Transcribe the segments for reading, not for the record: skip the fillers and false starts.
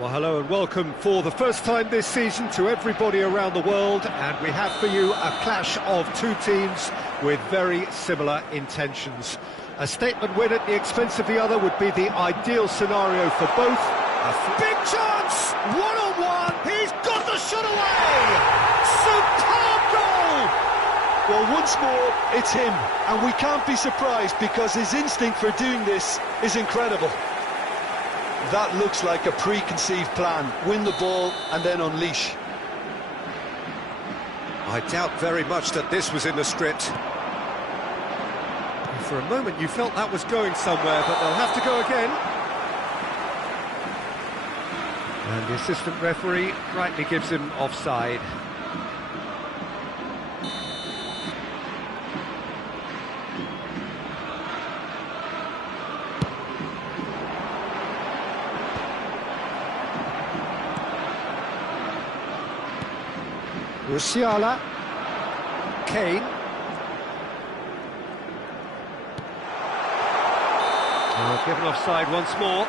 Well, hello and welcome for the first time this season to everybody around the world, and we have for you a clash of two teams with very similar intentions. A statement win at the expense of the other would be the ideal scenario for both. Big chance! One-on-one! He's got the shot away! Superb goal! Well, once more, it's him, and we can't be surprised because his instinct for doing this is incredible. That looks like a preconceived plan. Win the ball and then unleash. I doubt very much that this was in the script. For a moment you felt that was going somewhere, but they'll have to go again. And the assistant referee rightly gives him offside. Musiala, Kane. Oh, given offside once more.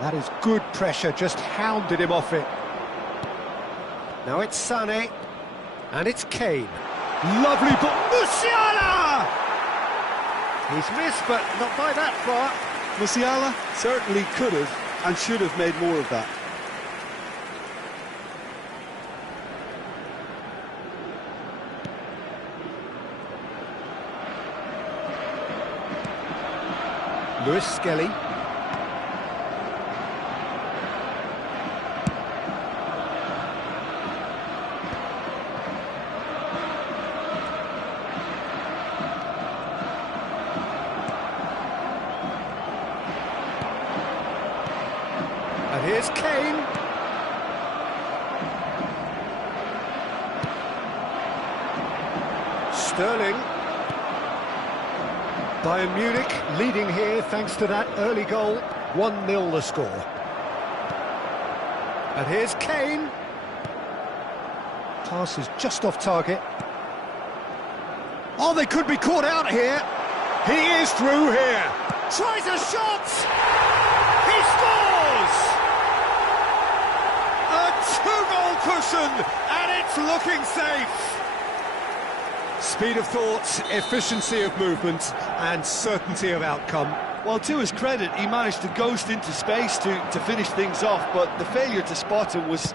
That is good pressure, just hounded him off it. Now it's Sané, and it's Kane. Lovely ball, Musiala! He's missed, but not by that far. Musiala certainly could have and should have made more of that. Lewis Skelly. And here's Kane. Sterling. Bayern Munich leading here thanks to that early goal. 1-0 the score. And here's Kane. Pass is just off target. Oh, they could be caught out here. He is through here. Tries a shot. He scores! A two-goal cushion, and it's looking safe. Speed of thought, efficiency of movement, and certainty of outcome. Well, to his credit, he managed to ghost into space to finish things off, but the failure to spot him was...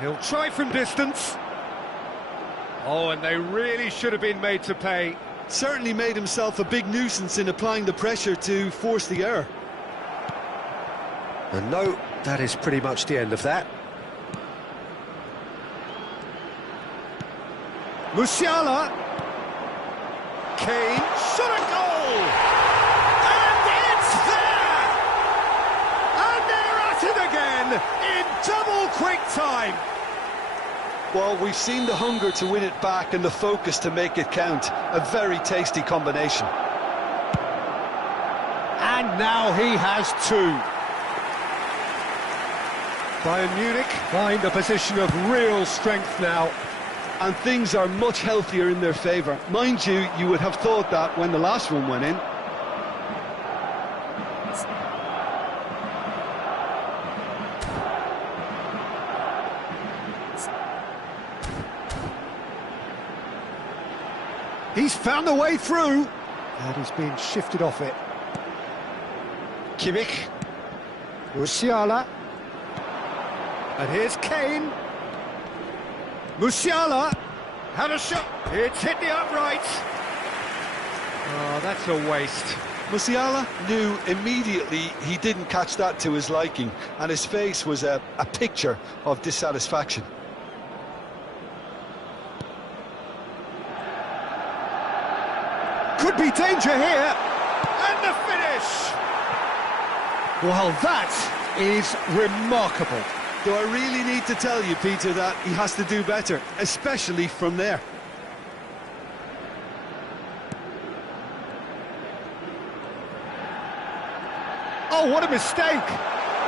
He'll try from distance. Oh, and they really should have been made to pay. Certainly made himself a big nuisance in applying the pressure to force the error. And no, that is pretty much the end of that. Musiala. Kane. Shot a goal! And it's there! And they're at it again! in double quick time. Well, we've seen the hunger to win it back and the focus to make it count. A very tasty combination. And now he has two. Bayern Munich find a position of real strength now. And things are much healthier in their favour. Mind you, you would have thought that when the last one went in. He's found a way through. And he's being shifted off it. Kimmich. Musiala. And here's Kane. Musiala had a shot. It's hit the upright. Oh, that's a waste. Musiala knew immediately he didn't catch that to his liking, and his face was a picture of dissatisfaction. Could be danger here. And the finish. Well, that is remarkable. Do I really need to tell you, Peter, that he has to do better, especially from there? Oh, what a mistake!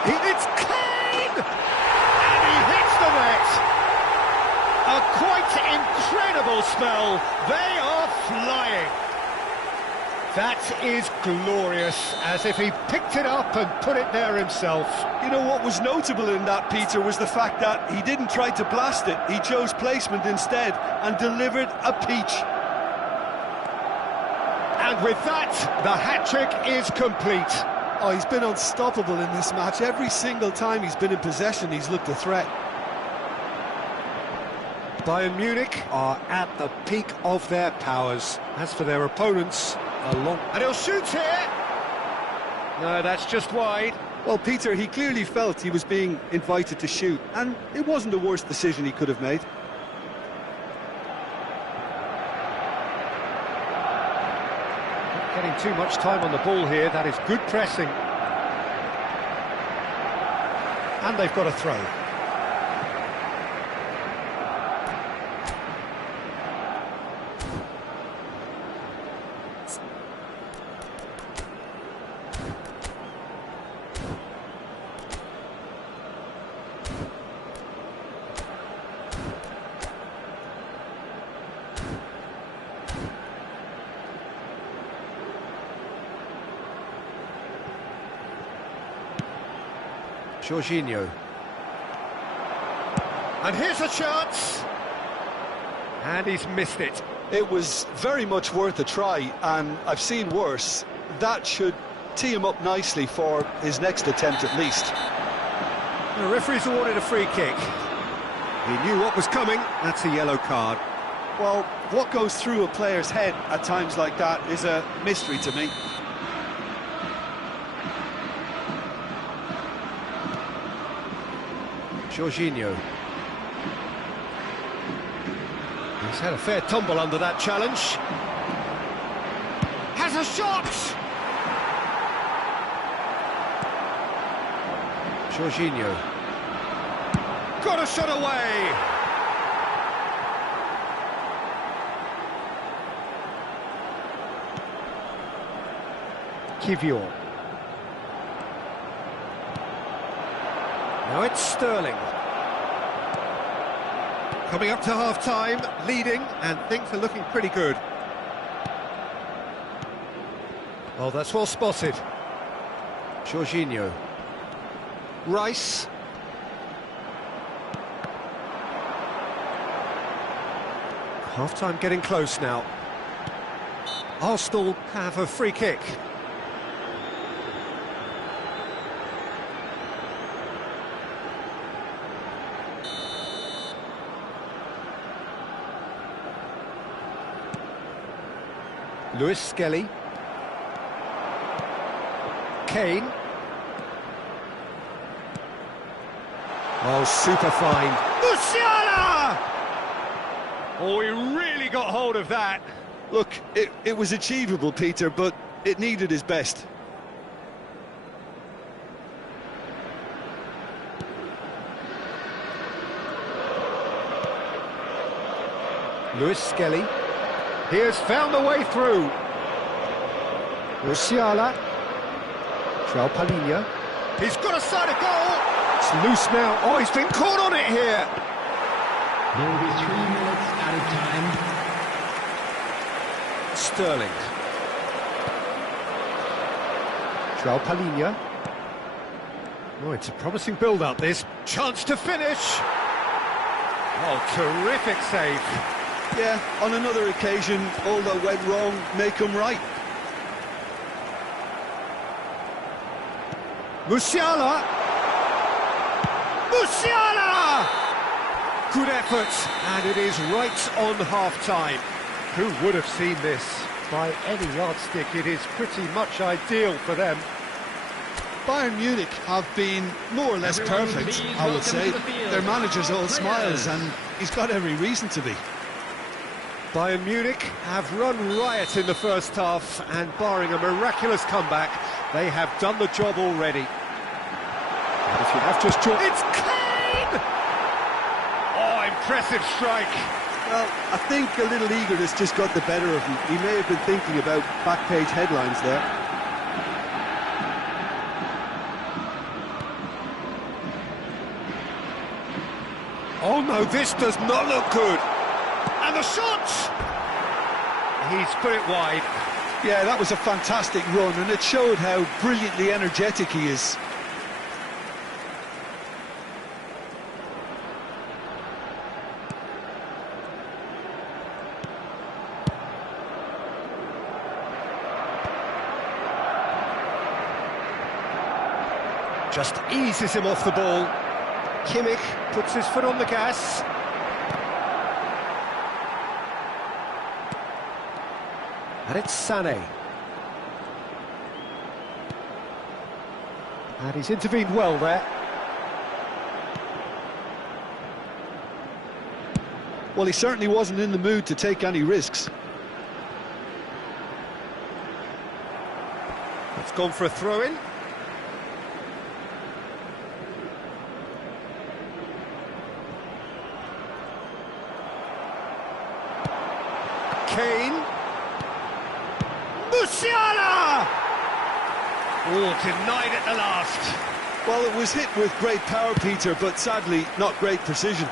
It's Kane! And he hits the net! A quite incredible spell. They are flying. That is glorious, as if he picked it up and put it there himself. You know, what was notable in that, Peter, was the fact that he didn't try to blast it. He chose placement instead and delivered a peach. And with that, the hat-trick is complete. Oh, he's been unstoppable in this match. Every single time he's been in possession, he's looked a threat. Bayern Munich are at the peak of their powers. As for their opponents, and he'll shoot here. No, that's just wide. Well, Peter, he clearly felt he was being invited to shoot, and it wasn't the worst decision he could have made. Not getting too much time on the ball here. That is good pressing. And they've got a throw. Jorginho. And here's a chance. And he's missed it. It was very much worth a try, and I've seen worse. That should tee him up nicely for his next attempt at least. The referee's awarded a free kick. He knew what was coming. That's a yellow card. Well, what goes through a player's head at times like that is a mystery to me. Jorginho. He's had a fair tumble under that challenge. Has a shot! Jorginho. Got a shot away! Kivior. Now it's Sterling. Coming up to half-time, leading, and things are looking pretty good. Oh, that's well spotted. Jorginho. Rice. Half-time getting close now. Arsenal have a free kick. Lewis Skelly. Kane. Oh, super fine. Musiala! Oh, he really got hold of that. Look, it was achievable, Peter, but it needed his best. Lewis Skelly. He has found the way through. Musiala. João Palhinha. He's got a side of goal. It's loose now. Oh, he's been caught on it here. There will be 3 minutes out of time. Sterling. João Palhinha. Oh, it's a promising build-up, this. Chance to finish. Oh, terrific save. Yeah, on another occasion, all that went wrong may come right. Musiala! Musiala! Good effort, and it is right on half-time. Who would have seen this? By any yardstick, it is pretty much ideal for them. Bayern Munich have been more or less perfect, I would say. Their manager's all smiles, and he's got every reason to be. Bayern Munich have run riot in the first half, and barring a miraculous comeback, they have done the job already. And if you have just joined... It's Kane! Oh, impressive strike. Well, I think a little eagerness just got the better of him. He may have been thinking about back-page headlines there. Oh no, this does not look good. And the shot! He's put it wide. Yeah, that was a fantastic run, and it showed how brilliantly energetic he is. Just eases him off the ball. Kimmich puts his foot on the gas. And it's Sané. And he's intervened well there. Well, he certainly wasn't in the mood to take any risks. It's gone for a throw-in. Kane. Musiala! Oh, denied at the last. Well, it was hit with great power, Peter, but sadly, not great precision.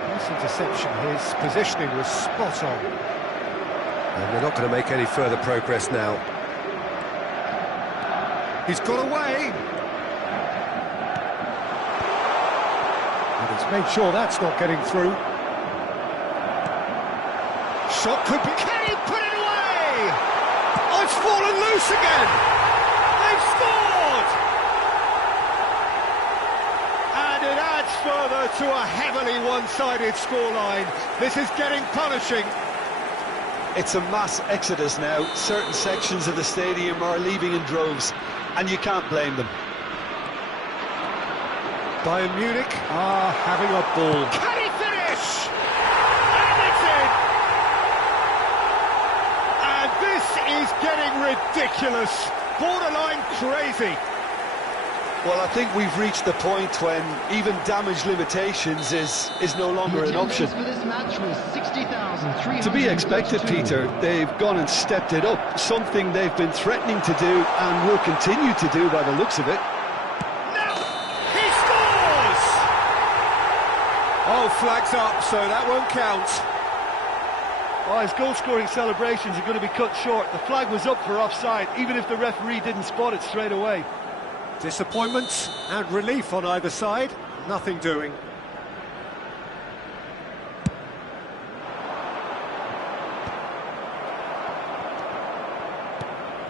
Nice interception. His positioning was spot on. And they're not going to make any further progress now. He's got away. And he's made sure that's not getting through. Shot could be... Can he put it away? Oh, it's fallen loose again! They've scored! And it adds further to a heavily one-sided scoreline. This is getting punishing. It's a mass exodus now. Certain sections of the stadium are leaving in droves, and you can't blame them. Bayern Munich are having a ball. Can he finish? And it's in! And this is getting ridiculous, borderline crazy. Well, I think we've reached the point when even damage limitations is no longer an option. For this match was 60,332. To be expected, Peter. They've gone and stepped it up, something they've been threatening to do and will continue to do by the looks of it. Oh, flags up, so that won't count. Oh, his goal-scoring celebrations are going to be cut short. The flag was up for offside, even if the referee didn't spot it straight away. Disappointment and relief on either side. Nothing doing.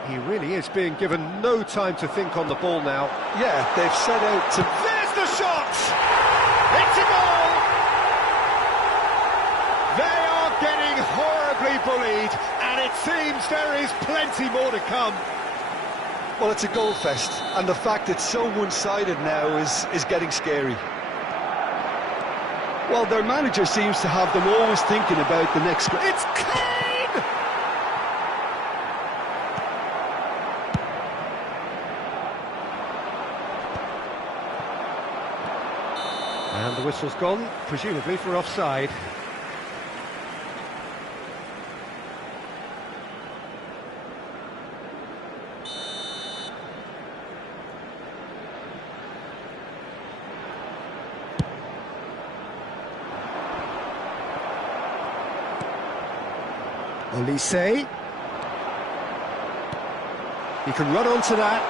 He really is being given no time to think on the ball now. Yeah, they've set out to... There's the shot! It's a goal! They are getting horribly bullied, and it seems there is plenty more to come. Well, it's a goal fest, and the fact it's so one-sided now is getting scary. Well, their manager seems to have them always thinking about the next... It's Kane! And the whistle's gone, presumably for offside. Olise. He can run onto that.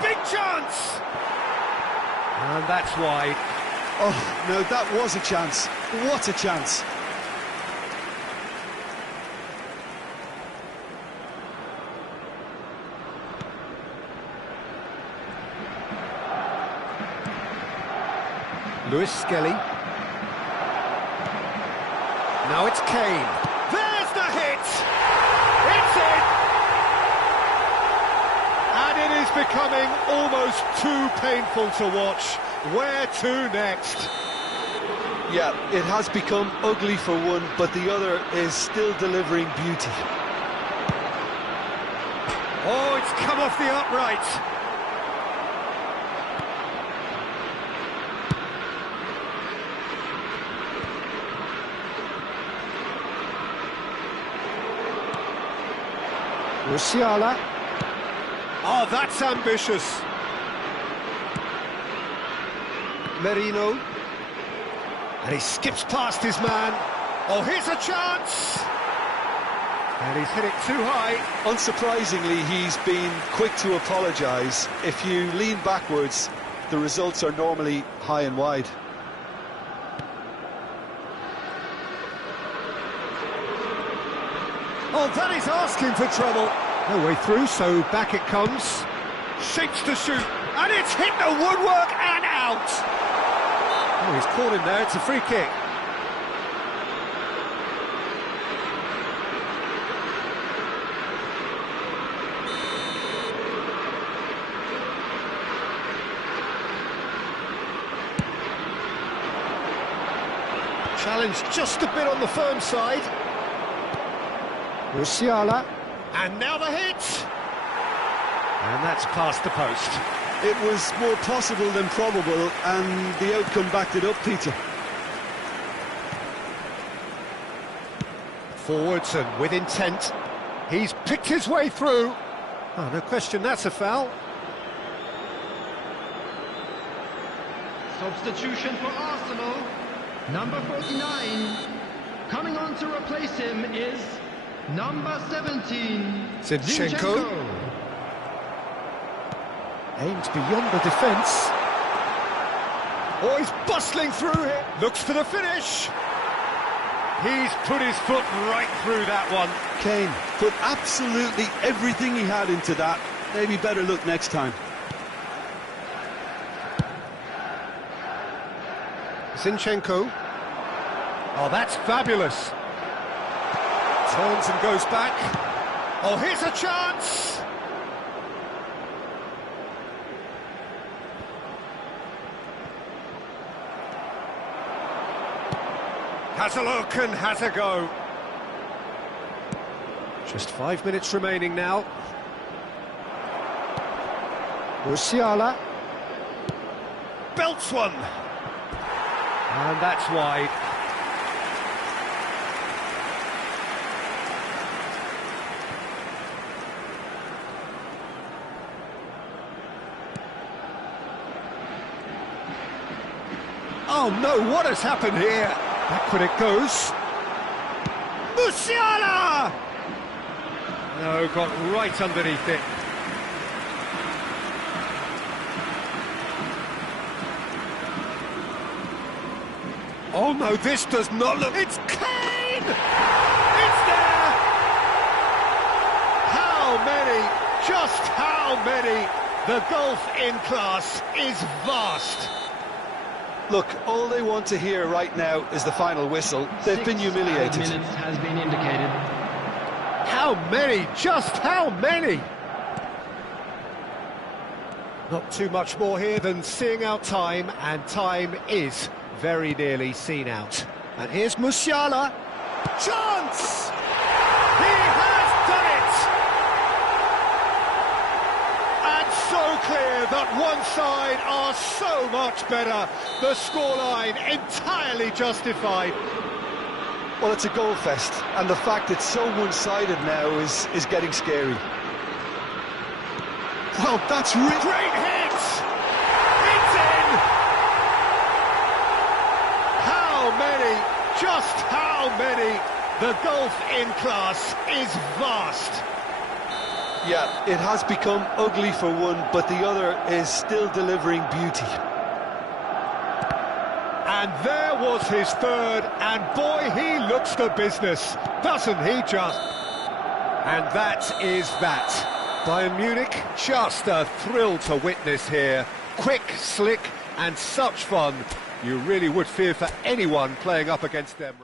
Big chance! And that's wide. Oh, no, that was a chance. What a chance. Lewis Skelly. Now it's Kane. There's the hit! It's in! And it is becoming almost too painful to watch. Where to next? Yeah, it has become ugly for one, but the other is still delivering beauty. Oh, it's come off the upright. Musiala. Oh, that's ambitious. Merino. And he skips past his man. Oh, here's a chance! And he's hit it too high. Unsurprisingly, he's been quick to apologise. If you lean backwards, the results are normally high and wide. Oh, that is asking for trouble. No way through, so back it comes. Shapes to shoot, and it's hit the woodwork and out. Oh, he's caught him there, it's a free kick. Challenge just a bit on the firm side. Musiala. And now the hit! And that's past the post. It was more possible than probable, and the outcome backed it up, Peter. Forwards and with intent. He's picked his way through. Oh, no question, that's a foul. Substitution for Arsenal. Number 49. Coming on to replace him is number 17. Zinchenko. Aims beyond the defence. Oh, he's bustling through it. Looks for the finish. He's put his foot right through that one. Kane put absolutely everything he had into that. Maybe better look next time. Zinchenko. Oh, that's fabulous. Turns and goes back. Oh, here's a chance. Has a look and has a go. Just 5 minutes remaining now. Musiala. Belts one. And that's wide. Oh no, what has happened here? Backward it goes. Musiala! No, got right underneath it. Oh no, this does not look... It's Kane! It's there! How many? Just how many? The gulf in class is vast. Look, all they want to hear right now is the final whistle. They've been humiliated. 6 minutes has been indicated. How many? Just how many? Not too much more here than seeing out time, and time is very nearly seen out. And here's Musiala. Chance! He has done it! And so clear that one side are so much better. The scoreline entirely justified. Well, it's a goal fest, and the fact it's so one-sided now is getting scary. Well, that's great hit! It's in! How many? Just how many? The gulf in class is vast. Yeah, it has become ugly for one, but the other is still delivering beauty. And there was his third, and boy, he looks the business, doesn't he just? And that is that. Bayern Munich, just a thrill to witness here. Quick, slick, and such fun. You really would fear for anyone playing up against them.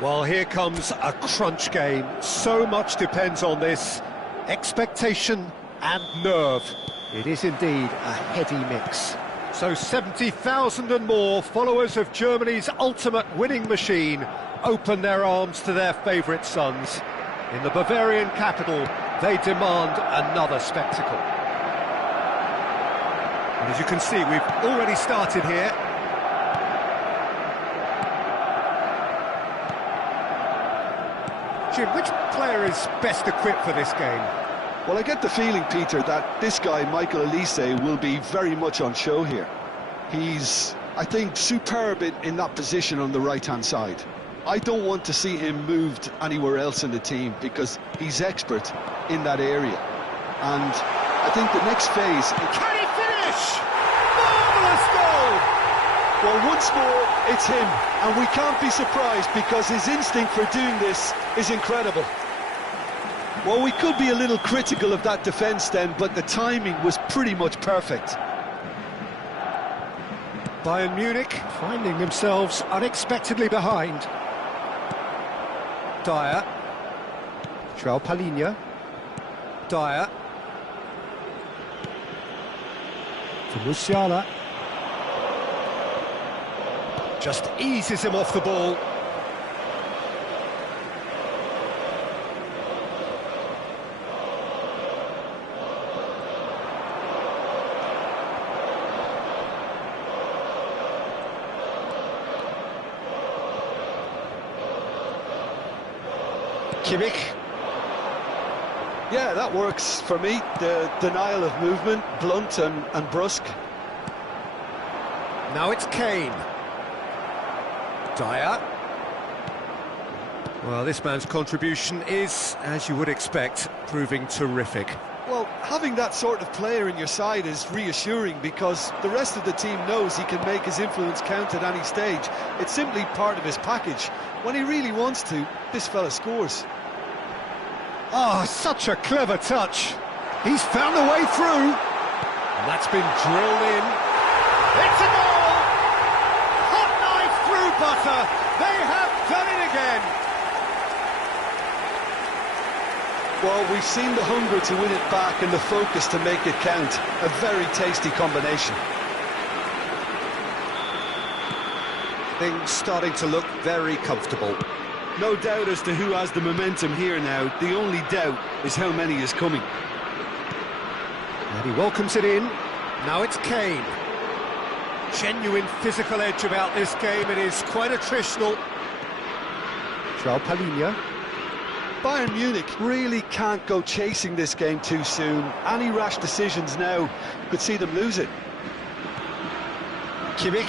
Well, here comes a crunch game. So much depends on this. Expectation and nerve. It is indeed a heady mix. So 70,000 and more followers of Germany's ultimate winning machine open their arms to their favourite sons. In the Bavarian capital, they demand another spectacle. And as you can see, we've already started here. Jim, which player is best equipped for this game? Well, I get the feeling, Peter, that this guy, Michael Elise, will be very much on show here. He's, I think, superb in that position on the right-hand side. I don't want to see him moved anywhere else in the team because he's expert in that area. And I think the next phase... Can he finish? Marvellous goal! Well, once more, it's him, and we can't be surprised because his instinct for doing this is incredible. Well, we could be a little critical of that defence then, but the timing was pretty much perfect. Bayern Munich finding themselves unexpectedly behind. Dyer. João Palhinha. Dyer. To Musiala. Just eases him off the ball. Kimmich. Yeah, that works for me. The denial of movement, blunt and brusque. Now it's Kane. Dyer. Well, this man's contribution is, as you would expect, proving terrific. Well, having that sort of player in your side is reassuring because the rest of the team knows he can make his influence count at any stage. It's simply part of his package. When he really wants to, this fella scores. Oh, such a clever touch. He's found a way through. And that's been drilled in. It's a goal! Hot knife through butter. They have done it again. Well, we've seen the hunger to win it back and the focus to make it count. A very tasty combination. Things starting to look very comfortable. No doubt as to who has the momentum here now. The only doubt is how many is coming. And he welcomes it in. Now it's Kane. Genuine physical edge about this game. It is quite attritional. João Palhinha. Bayern Munich really can't go chasing this game too soon. Any rash decisions now could see them lose it. Kimmich.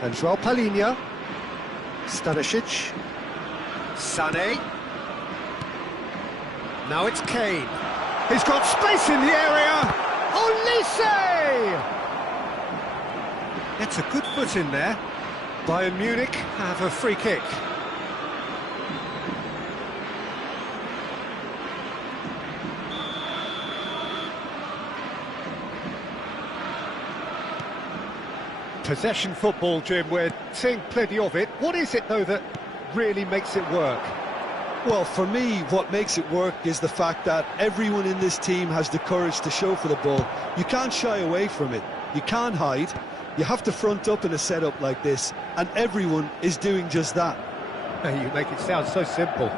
And João Palhinha. Stanisic. Sané. Now it's Kane. He's got space in the area. Olise! Gets a good foot in there. Bayern Munich have a free kick. Possession football, Jim, we're seeing plenty of it. What is it, though, that really makes it work? Well, for me, what makes it work is the fact that everyone in this team has the courage to show for the ball. You can't shy away from it. You can't hide. You have to front up in a setup like this, and everyone is doing just that. You make it sound so simple.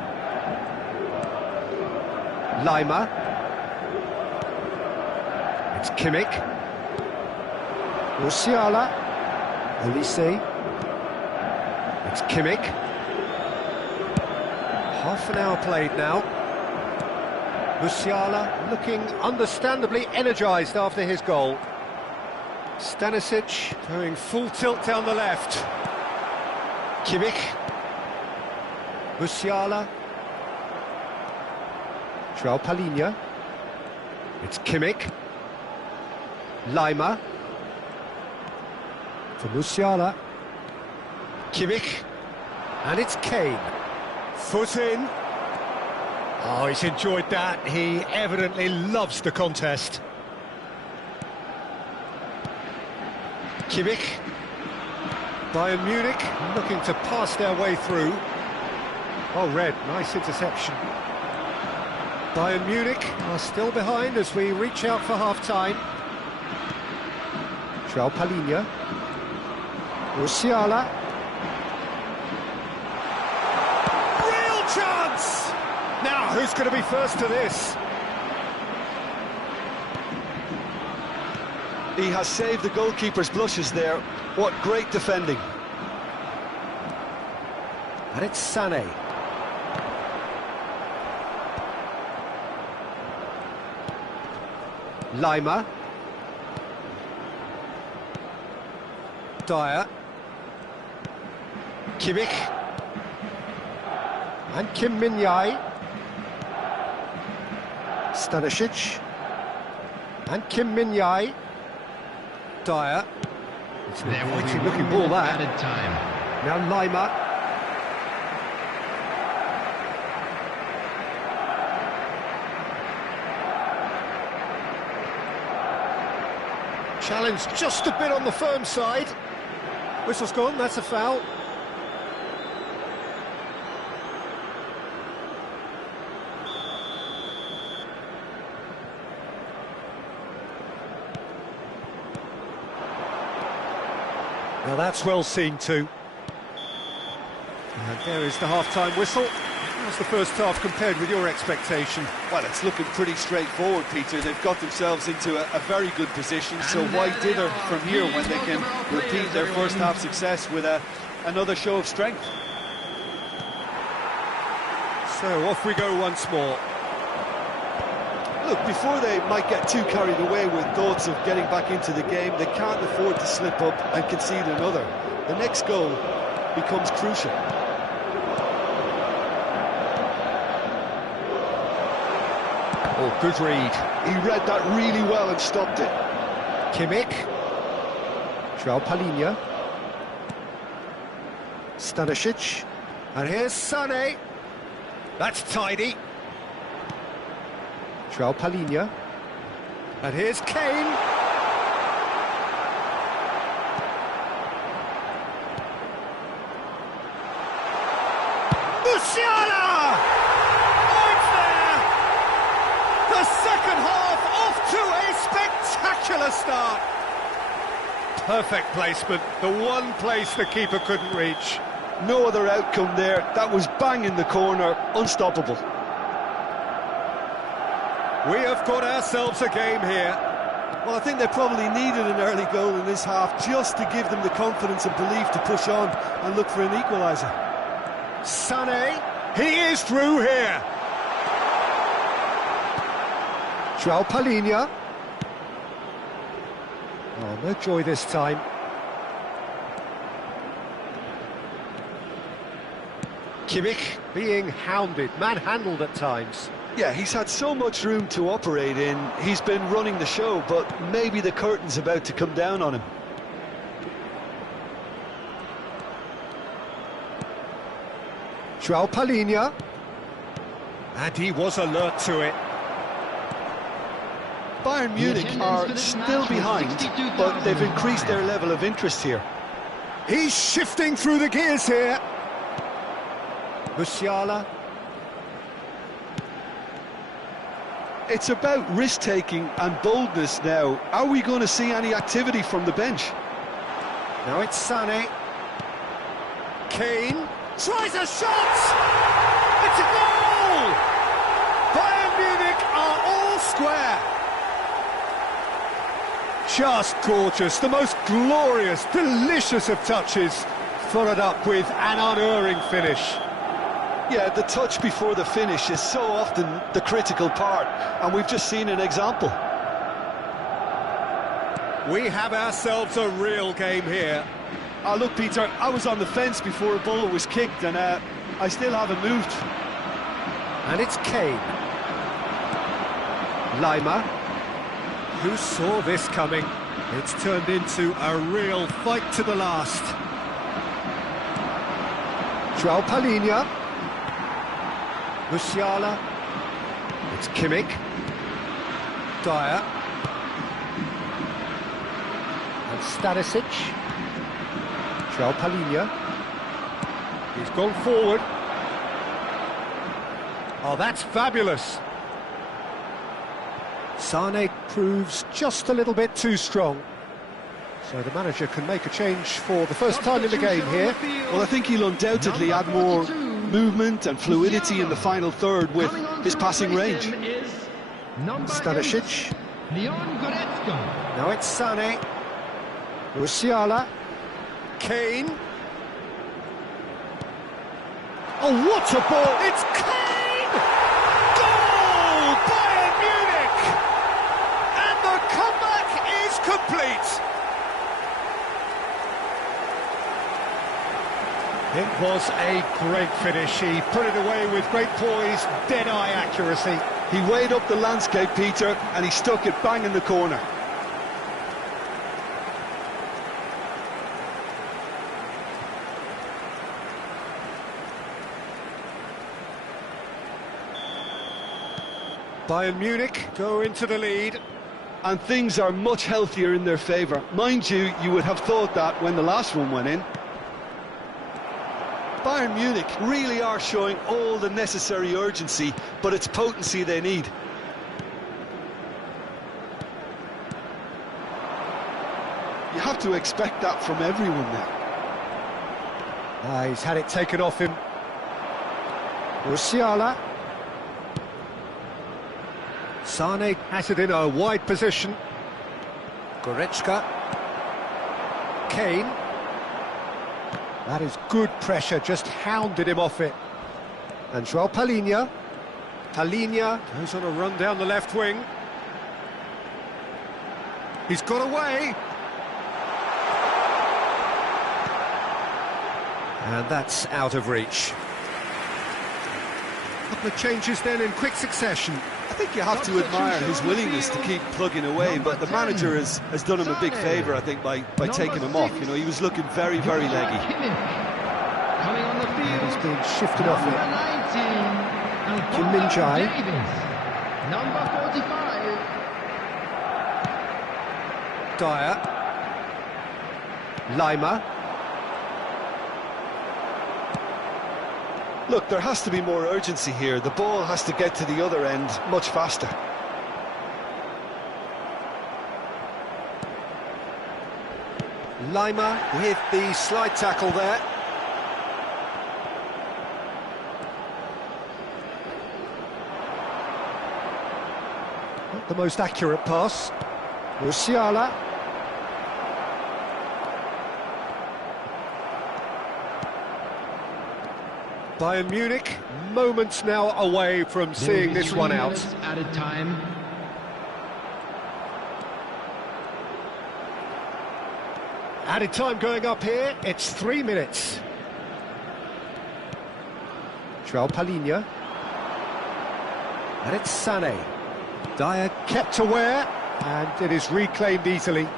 Lima. It's Kimmich. Musiala. Olise. It's Kimmich. Half an hour played now. Musiala looking understandably energised after his goal. Stanisic going full tilt down the left. Kimmich. Musiala. João Palhinha. It's Kimmich. Lima. For Musiala. Kimmich. And it's Kane. Foot in. Oh, he's enjoyed that. He evidently loves the contest. Kimmich. Bayern Munich looking to pass their way through. Oh, Red, nice interception. Bayern Munich are still behind as we reach out for half-time. João Palhinha. Musiala. Real chance! Now, who's going to be first to this? He has saved the goalkeeper's blushes there. What great defending. And it's Sané. Lima. Dyer. Kimmich. And Kim Min-jae. Stanisic. And Kim Min-jae. Dyer. It's an exciting looking ball that. Now Lima. Challenge just a bit on the firm side. Whistle's gone, that's a foul. Now that's well seen too. And there is the half-time whistle. How's the first half compared with your expectation? Well, it's looking pretty straightforward, Peter. They've got themselves into a very good position, so why dither from here when they can repeat their first half success with another show of strength? So off we go once more. Look, before they might get too carried away with thoughts of getting back into the game, they can't afford to slip up and concede another. The next goal becomes crucial. Oh, good read. He read that really well and stopped it. Kimmich. João Palhinha. Stanisic. And here's Sané. That's tidy. João Palhinha. And here's Kane. Musiala! Oh, it's there! The second half off to a spectacular start. Perfect placement, the one place the keeper couldn't reach. No other outcome there. That was bang in the corner, unstoppable. We have got ourselves a game here. Well, I think they probably needed an early goal in this half just to give them the confidence and belief to push on and look for an equaliser. Sané. He is through here. João Palhinha. Oh, no joy this time. Kimmich being hounded, manhandled at times. Yeah, he's had so much room to operate in. He's been running the show, but maybe the curtain's about to come down on him. João Palhinha. And he was alert to it. Bayern Munich are still behind, but they've increased their level of interest here. He's shifting through the gears here. Musiala. It's about risk-taking and boldness now. Are we going to see any activity from the bench? Now it's Sané. Kane tries a shot! It's a goal! Bayern Munich are all square. Just gorgeous, the most glorious, delicious of touches, followed up with an unerring finish. Yeah, the touch before the finish is so often the critical part, and we've just seen an example. We have ourselves a real game here. Oh, look, Peter, I was on the fence before a ball was kicked, and I still haven't moved. And it's Kane. Lima. Who saw this coming? It's turned into a real fight to the last. João Palhinha. Musiala. It's Kimmich. Dyer. And Stanisic. João Palhinha. He's gone forward. Oh, that's fabulous. Sané proves just a little bit too strong. So the manager can make a change for the first time in the game here. Well, I think he'll undoubtedly add more movement and fluidity in the final third with his passing range. Stanisic. Now it's Sané. Musiala. Kane. Oh, what a ball! It's Kane! Goal! Bayern Munich! And the comeback is complete! It was a great finish. He put it away with great poise, dead-eye accuracy. He weighed up the landscape, Peter, and he stuck it bang in the corner. Bayern Munich go into the lead. And things are much healthier in their favour. Mind you, you would have thought that when the last one went in. Bayern Munich really are showing all the necessary urgency, but it's potency they need. You have to expect that from everyone now. He's had it taken off him. Musiala. Sané has it in a wide position. Goretzka. Kane. That is good pressure, just hounded him off it. And João Palhinha. Palhinha goes on a run down the left wing. He's got away. And that's out of reach. A couple of changes then in quick succession. I think you have to admire his willingness to keep plugging away, but the manager has done him a big favour, I think, by taking him off. You know, he was looking very, very leggy. Coming on the field, He's been shifted off it. Kim Min-jae. Number 45. Dyer. Lima. Look, there has to be more urgency here. The ball has to get to the other end much faster. Lima with the slide tackle there. Not the most accurate pass. Musiala. Bayern Munich, moments now away from seeing this one out. Added time. Added time going up here, it's 3 minutes. João Palhinha. And it's Sané. Dyer kept aware, and it is reclaimed easily.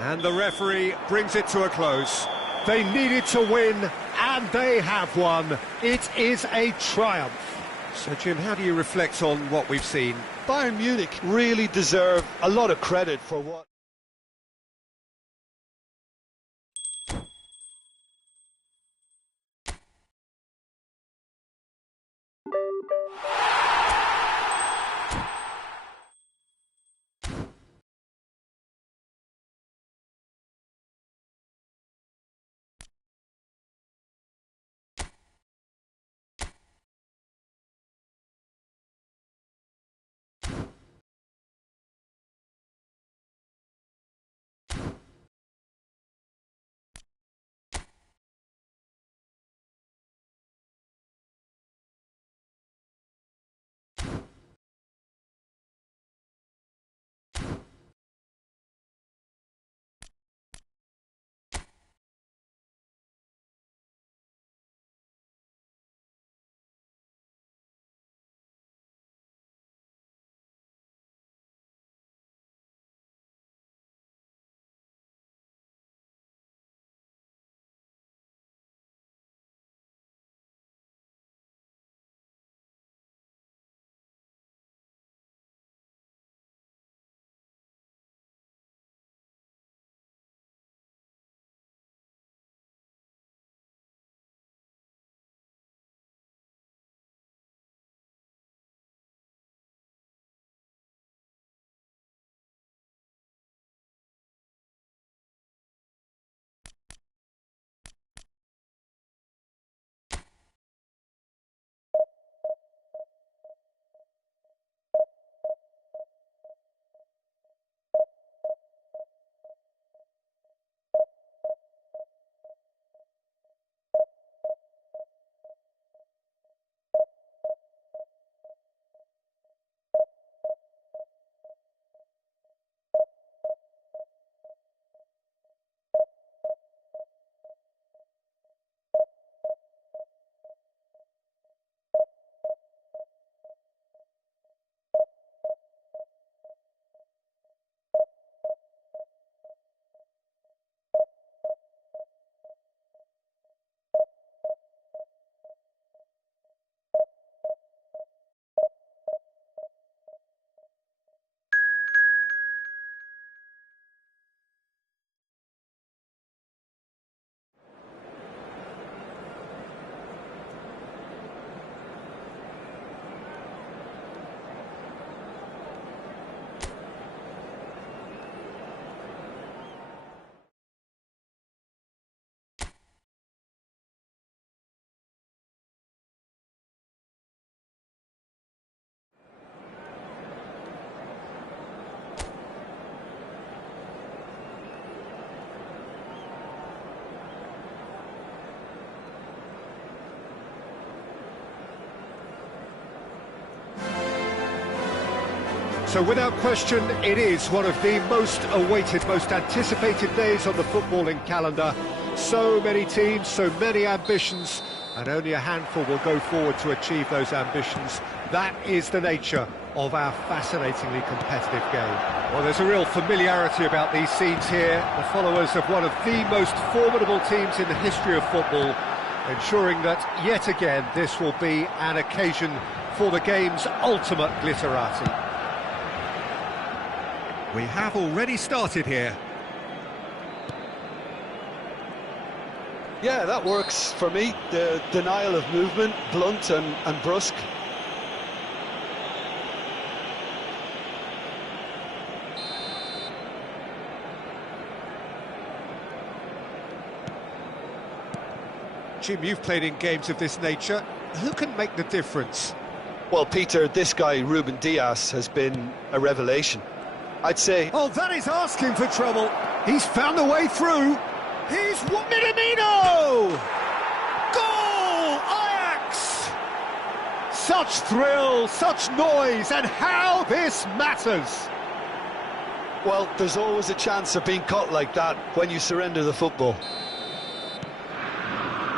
And the referee brings it to a close. They needed to win, and they have won. It is a triumph. So, Jim, how do you reflect on what we've seen? Bayern Munich really deserve a lot of credit for what... So without question, it is one of the most awaited, most anticipated days on the footballing calendar. So many teams, so many ambitions, and only a handful will go forward to achieve those ambitions. That is the nature of our fascinatingly competitive game. Well, there's a real familiarity about these scenes here. The followers of one of the most formidable teams in the history of football, ensuring that, yet again, this will be an occasion for the game's ultimate glitterati. We have already started here. Yeah, that works for me. The denial of movement, blunt and brusque. Jim, you've played in games of this nature. Who can make the difference? Well, Peter, this guy, Ruben Dias, has been a revelation. I'd say... Oh, that is asking for trouble. He's found a way through. Here's Minamino! Goal! Such thrill, such noise, and how this matters! Well, there's always a chance of being caught like that when you surrender the football.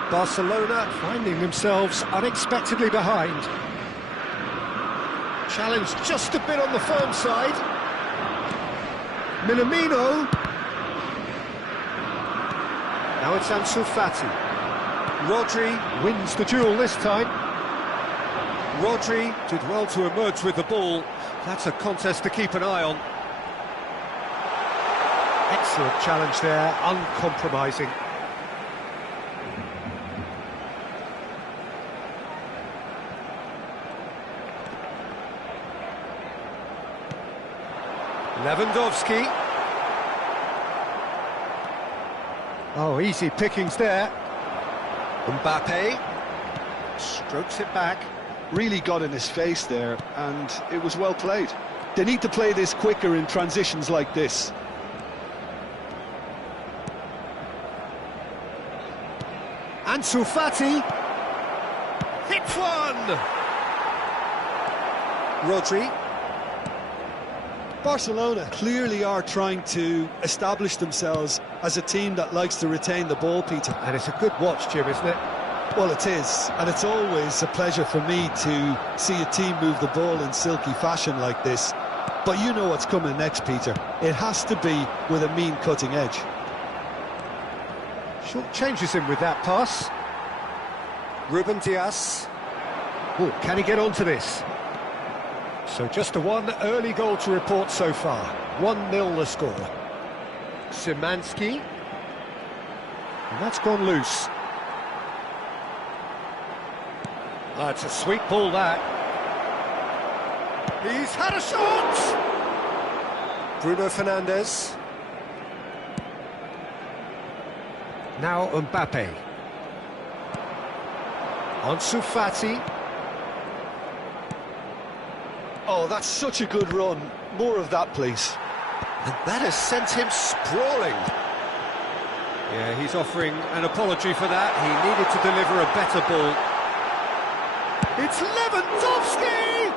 Barcelona finding themselves unexpectedly behind. Challenge just a bit on the firm side. Minamino. Now it's Ansu Fati. Rodri wins the duel this time. Rodri did well to emerge with the ball. That's a contest to keep an eye on. Excellent challenge there, uncompromising. Lewandowski. Oh, easy pickings there. Mbappe strokes it back. Really got in his face there, and it was well played. They need to play this quicker in transitions like this. Ansu Fati. Hits one! Rodri. Barcelona clearly are trying to establish themselves as a team that likes to retain the ball, Peter. And it's a good watch, Jim, isn't it? Well, it is, and it's always a pleasure for me to see a team move the ball in silky fashion like this. But you know what's coming next, Peter. It has to be with a mean cutting edge. Short changes him with that pass. Ruben Dias. Oh, can he get onto this? So just a one early goal to report so far. 1-0 the score. Szymanski. And that's gone loose. That's a sweet ball, that. He's had a shot! Bruno Fernandes. Now Mbappe. Ansu Fati. Oh, that's such a good run. More of that, please. And that has sent him sprawling. Yeah, he's offering an apology for that. He needed to deliver a better ball. It's Lewandowski!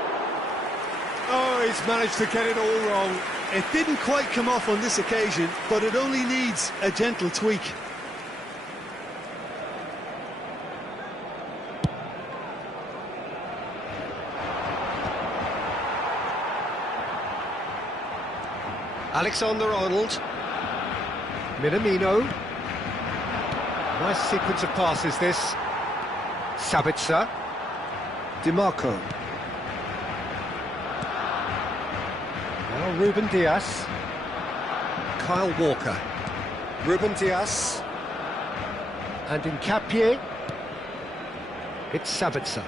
Oh, he's managed to get it all wrong. It didn't quite come off on this occasion, but it only needs a gentle tweak. Alexander-Arnold. Minamino. Nice sequence of passes, this. Sabitzer. DiMarco. Now Ruben Dias. Kyle Walker. Ruben Dias. And in Capie. It's Sabitzer.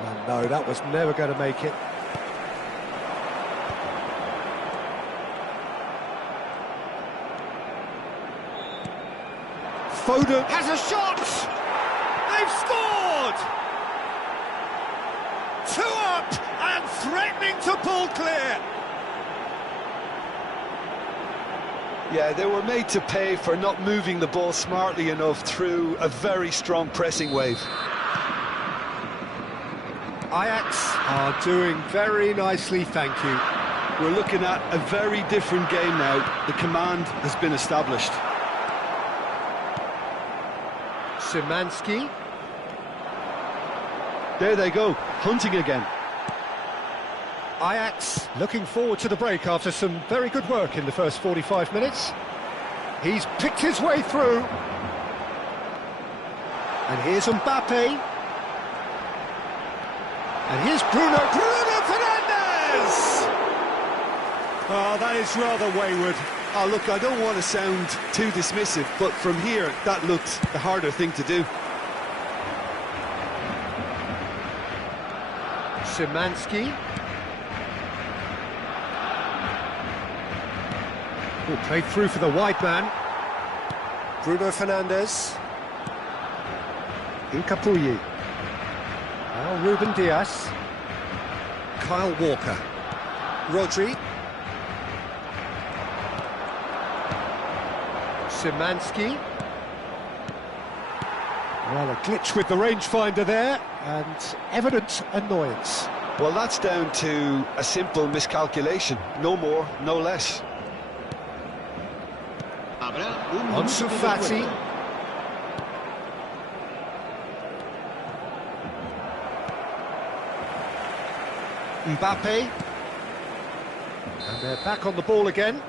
Oh no, that was never going to make it. Foden has a shot! They've scored! 2 up and threatening to pull clear! Yeah, they were made to pay for not moving the ball smartly enough through a very strong pressing wave. Ajax are doing very nicely, thank you. We're looking at a very different game now. The command has been established. Szymanski. There they go, hunting again. Ajax looking forward to the break after some very good work in the first 45 minutes. He's picked his way through. And here's Mbappe. And here's Bruno Fernandes! Oh, that is rather wayward. Oh, look, I don't want to sound too dismissive, but from here, that looked the harder thing to do. Szymanski. Oh, played through for the wide man. Bruno Fernandes. Incapuyi. Now Ruben Dias. Kyle Walker. Rodri. Szymanski. Well, a glitch with the rangefinder there. and evident annoyance. Well, that's down to a simple miscalculation. No more, no less. Ansu Fati. Mbappe. And they're back on the ball again.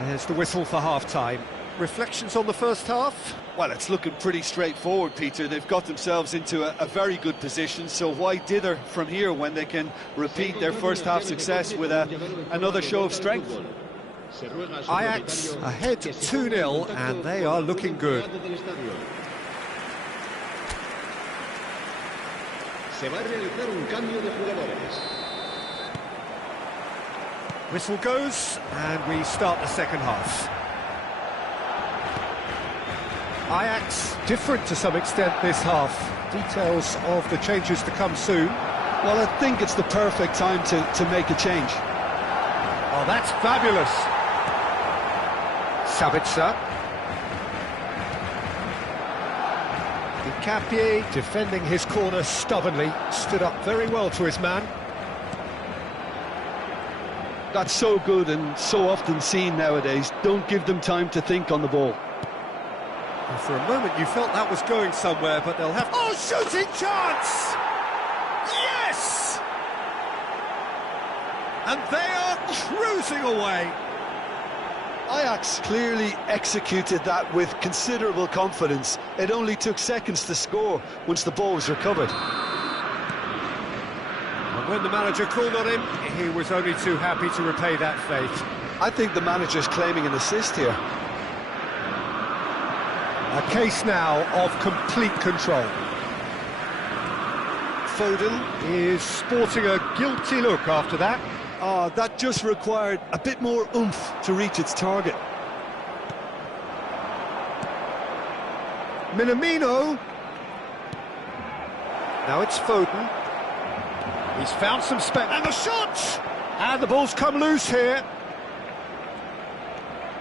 There's the whistle for half-time. Reflections on the first half? Well, it's looking pretty straightforward, Peter. They've got themselves into a very good position, so why dither from here when they can repeat their first half success with another show of strength? Ajax ahead 2-0, and they are looking good. Whistle goes, and we start the second half. Ajax different to some extent this half. Details of the changes to come soon. Well, I think it's the perfect time to make a change. Oh, that's fabulous. Sabitzer. Capier defending his corner stubbornly, stood up very well to his man. That's so good and so often seen nowadays. Don't give them time to think on the ball. And for a moment you felt that was going somewhere, but they'll have... Oh, shooting chance! Yes! And they are cruising away. Ajax clearly executed that with considerable confidence. It only took seconds to score once the ball was recovered. And when the manager called on him, he was only too happy to repay that faith. I think the manager's claiming an assist here. A case now of complete control. Foden is sporting a guilty look after that. Oh, that just required a bit more oomph to reach its target. Minamino. Now it's Foden. He's found some space. And the shot! And the ball's come loose here.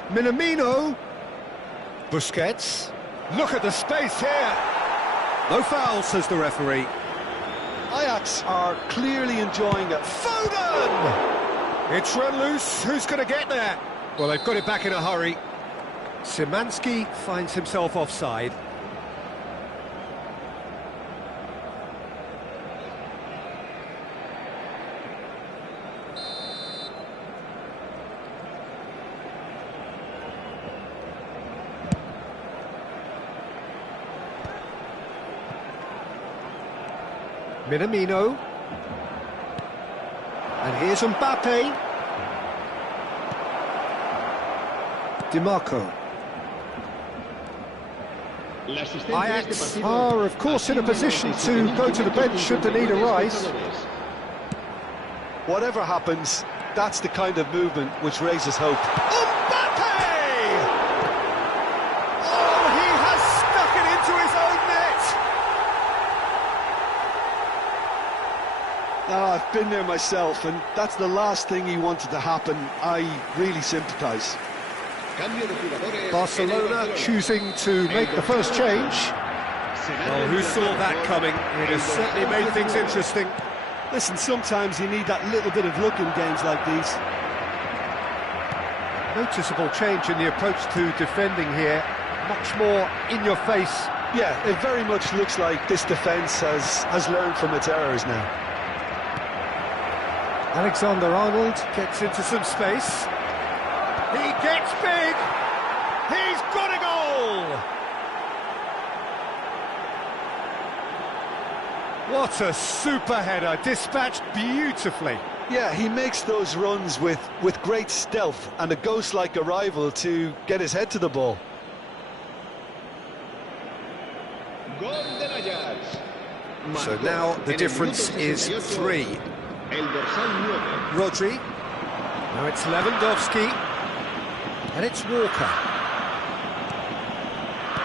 Minamino. Busquets. Look at the space here. No foul, says the referee. Ajax are clearly enjoying it. Foden! It's run loose. Who's going to get there? Well, they've got it back in a hurry. Szymanski finds himself offside. Minamino. And here's Mbappe. DiMarco. Ajax are, of course, in a position to go to the bench should the need arise. Whatever happens, that's the kind of movement which raises hope. Mbappe! Oh, he has stuck it into his own net! Oh, I've been there myself, and that's the last thing he wanted to happen. I really sympathise. Barcelona choosing to make the first change. Well, who saw that coming? It has certainly made things interesting. Listen, sometimes you need that little bit of luck in games like these. Noticeable change in the approach to defending here. Much more in your face. Yeah, it very much looks like this defence has learned from its errors now. Alexander-Arnold gets into some space. He gets big! He's got a goal! What a super header, dispatched beautifully. Yeah, he makes those runs with great stealth and a ghost-like arrival to get his head to the ball. So now the difference is 3. Rodri. Now it's Lewandowski. And it's Walker.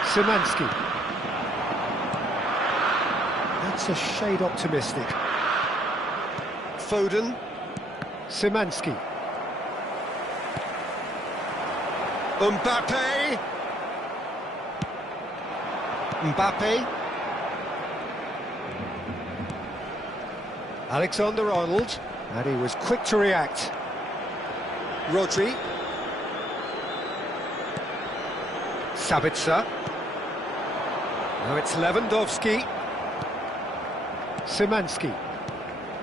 Szymanski. That's a shade optimistic. Foden. Szymanski. Mbappe. Mbappe. Alexander-Arnold, and he was quick to react. Rodri. Sabitzer. Now it's Lewandowski. Szymanski.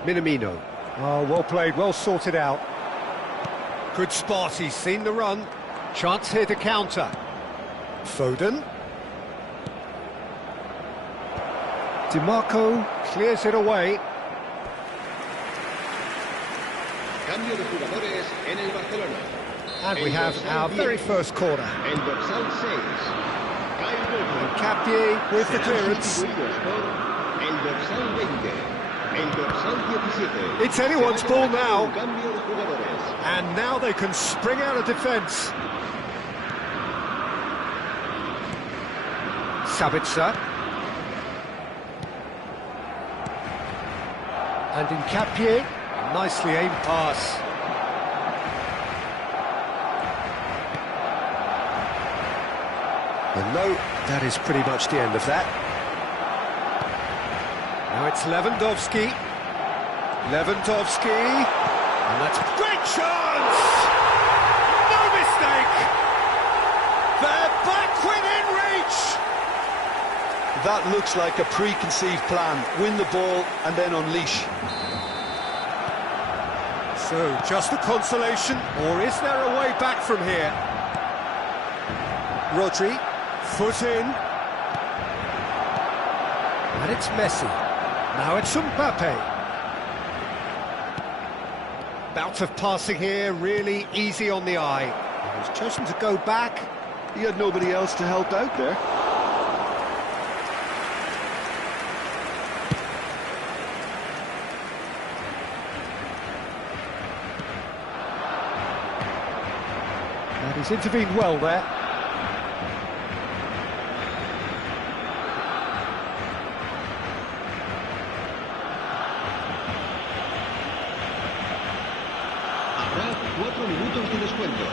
Minamino. Oh, well played, well sorted out. Good spot, he's seen the run. Chance here to counter. Foden. DiMarco clears it away. Cambio de jugadores en el Barcelona. And we have our very first corner. El dorsal 6. Capie with the clearance. El dorsal 20. El dorsal 17. It's anyone's ball now. Cambio de jugadores. And now they can spring out of defence. Sabitzer. And in Capie, nicely aimed pass. And no, that is pretty much the end of that. Now it's Lewandowski. Lewandowski. And that's a great chance! No mistake! They're back within reach! That looks like a preconceived plan. Win the ball and then unleash. So, just a consolation, or is there a way back from here? Rodri, foot in. And it's Messi. Now it's Mbappe. Bout of passing here, really easy on the eye. He was chosen to go back. He had nobody else to help out there. And he's intervened well there. Habrá 4 minutos de descuento.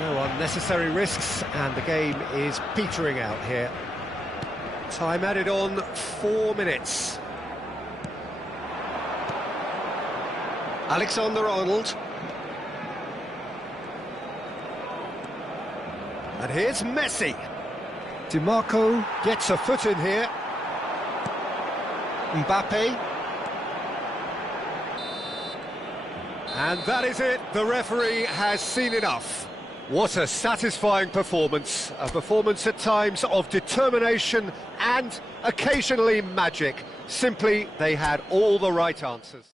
No unnecessary risks, and the game is petering out here. Time added on, 4 minutes. Alexander-Arnold. And here's Messi. DiMarco gets a foot in here. Mbappe. And that is it. The referee has seen enough. What a satisfying performance. A performance at times of determination and occasionally magic. Simply, they had all the right answers.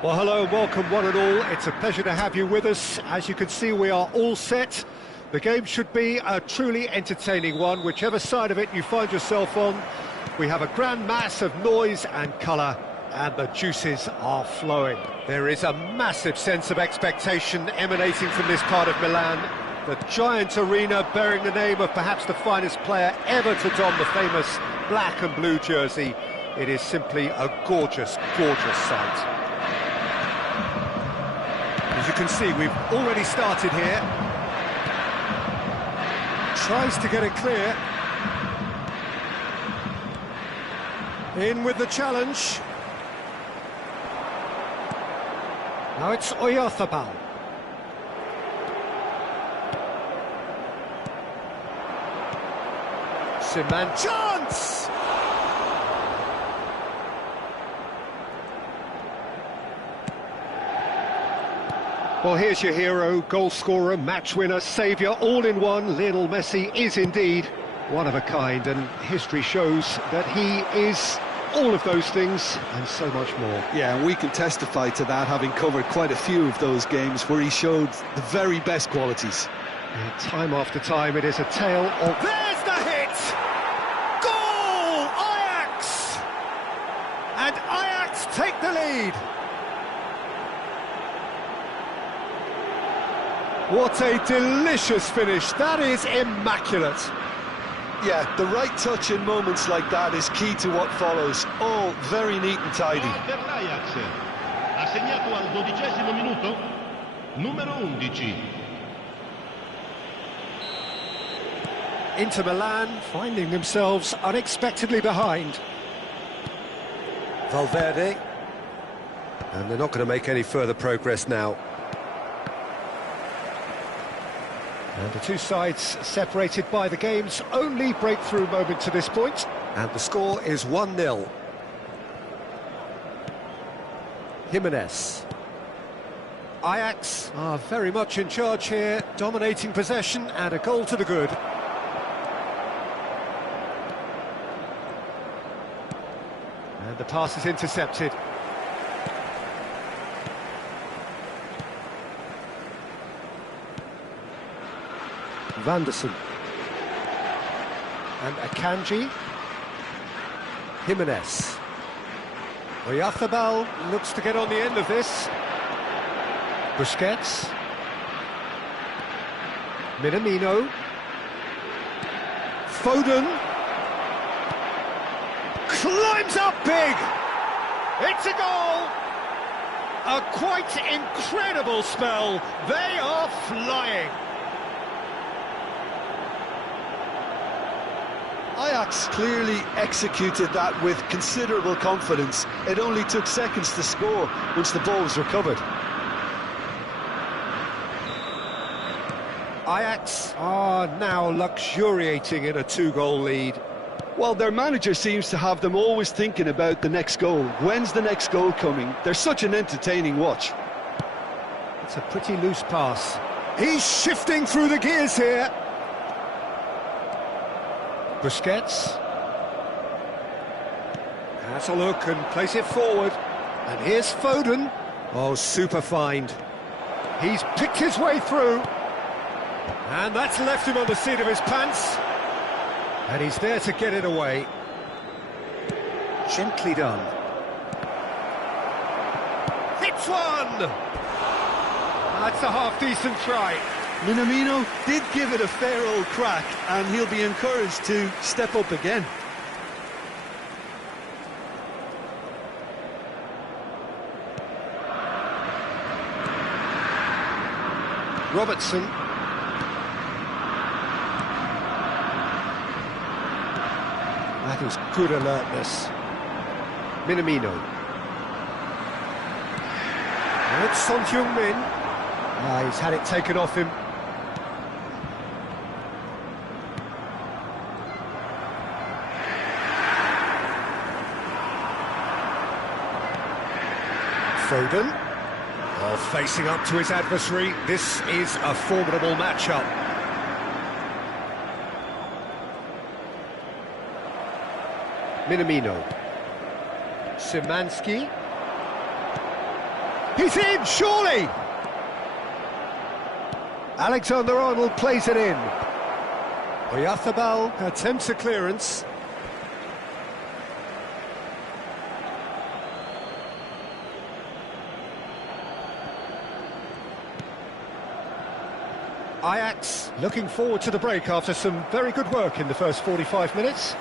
Well, hello and welcome one and all. It's a pleasure to have you with us. As you can see, we are all set. The game should be a truly entertaining one, whichever side of it you find yourself on. We have a grand mass of noise and colour, and the juices are flowing. There is a massive sense of expectation emanating from this part of Milan. The giant arena bearing the name of perhaps the finest player ever to don the famous black and blue jersey. It is simply a gorgeous, gorgeous sight. As you can see, we've already started here. Tries to get it clear. In with the challenge. Now it's eFootball. Siman chance! Well, here's your hero, goal scorer, match winner, saviour, all in one. Lionel Messi is indeed one of a kind, and history shows that he is all of those things and so much more. Yeah, and we can testify to that, having covered quite a few of those games where he showed the very best qualities. And time after time, it is a tale of... There's the hit! Goal! Ajax! And Ajax take the lead. What a delicious finish. That is immaculate. Yeah, the right touch in moments like that is key to what follows. All very neat and tidy. Per l'Ajax, ha segnato al 12° minuto, numero 11. Inter Milan finding themselves unexpectedly behind. Valverde. And they're not going to make any further progress now. And the two sides separated by the game's only breakthrough moment to this point. And the score is 1-0. Jimenez. Ajax are very much in charge here, dominating possession and a goal to the good. And the pass is intercepted. Vanderson. And Akanji. Jimenez. eFootball looks to get on the end of this. Busquets. Minamino. Foden. Climbs up big! It's a goal! A quite incredible spell. They are flying. Ajax clearly executed that with considerable confidence. It only took seconds to score once the ball was recovered. Ajax are now luxuriating in a two-goal lead. Well, their manager seems to have them always thinking about the next goal. When's the next goal coming? They're such an entertaining watch. It's a pretty loose pass. He's shifting through the gears here. Busquets. Has a look and plays it forward. And here's Foden. Oh, super find. He's picked his way through. And that's left him on the seat of his pants. And he's there to get it away. Gently done. Hits one! That's a half-decent try. Minamino did give it a fair old crack, and he'll be encouraged to step up again. Robertson. That is good alertness. Minamino. And it's Son Heung-min. He's had it taken off him. Foden. Oh, facing up to his adversary. This is a formidable matchup. Minamino. Szymanski. He's in, surely! Alexander-Arnold plays it in. Oyarzabal attempts a clearance. Ajax looking forward to the break after some very good work in the first 45 minutes.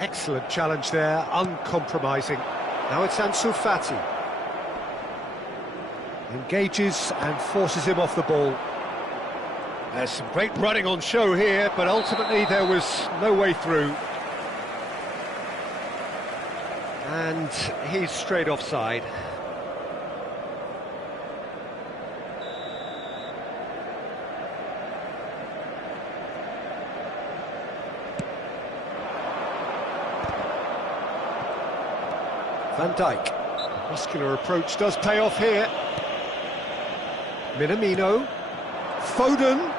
Excellent challenge there, uncompromising. Now it's Ansu Fati. Engages and forces him off the ball. There's some great running on show here, but ultimately there was no way through. And he's straight offside. Van Dijk. Muscular approach does pay off here. Minamino. Foden.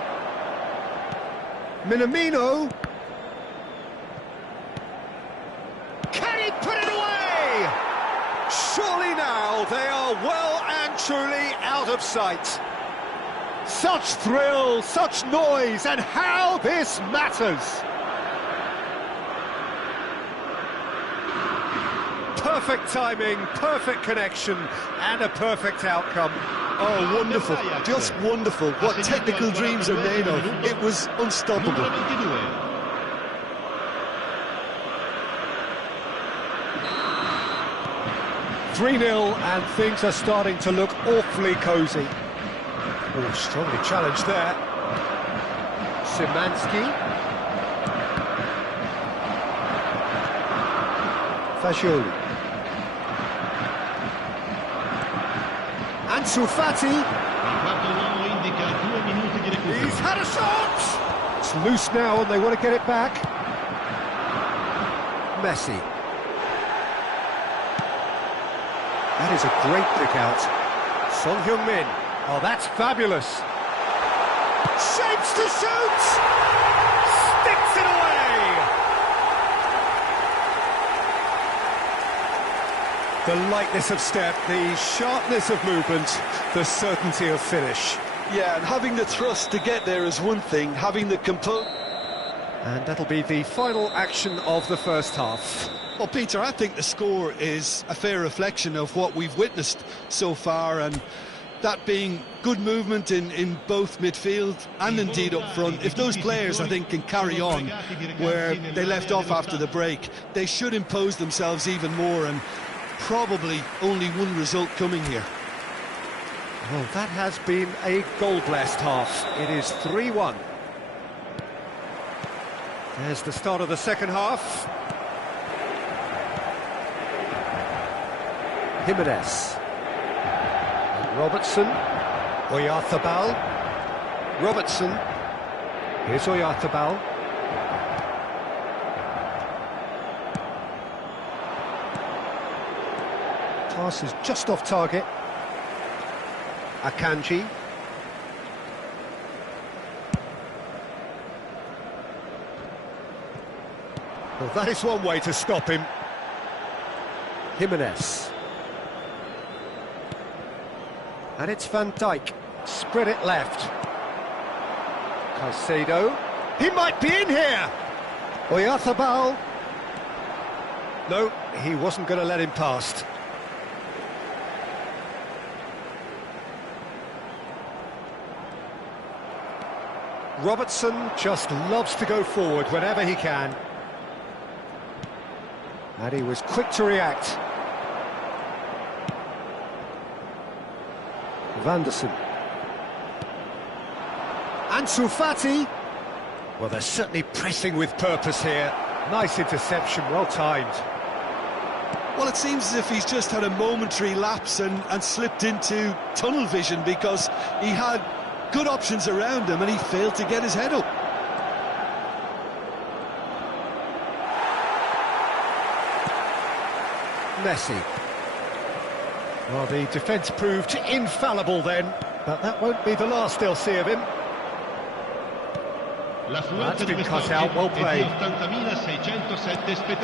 Minamino. Can he put it away? Surely now they are well and truly out of sight. Such thrill, such noise, and how this matters. Perfect timing, perfect connection, and a perfect outcome. Oh, wonderful, just wonderful. What technical dreams are made of. It was unstoppable. 3-0, and things are starting to look awfully cosy. Oh, strongly challenged there. Szymanski. Fagioli. Ansu Fati. He's had a shot! It's loose now and they want to get it back. Messi. That is a great pick out. Son Heung-min. Oh, that's fabulous. Shapes to shoot! Sticks it away! The lightness of step, the sharpness of movement, the certainty of finish. Yeah, and having the thrust to get there is one thing, having the composure. And that'll be the final action of the first half. Well, Peter, I think the score is a fair reflection of what we've witnessed so far, and that being good movement in both midfield and indeed up front. If those players, I think, can carry on where they left off after the break, they should impose themselves even more, and probably only one result coming here. Well, that has been a goal-blessed half. It is 3-1. There's the start of the second half. Jimenez. Robertson. Oyarzabal. Robertson. Here's Oyarzabal. Pass is just off target. Akanji. Well, that is one way to stop him. Jimenez. And it's Van Dijk. Spread it left. Caicedo. He might be in here! Oyarzabal. No, he wasn't going to let him past. Robertson just loves to go forward whenever he can. And he was quick to react. Vanderson. Ansu Fati. Well, they're certainly pressing with purpose here. Nice interception, well timed. Well, it seems as if he's just had a momentary lapse and slipped into tunnel vision, because he had good options around him and he failed to get his head up. Messi. Well, the defence proved infallible then, but that won't be the last they'll see of him. That's been cut out, well played.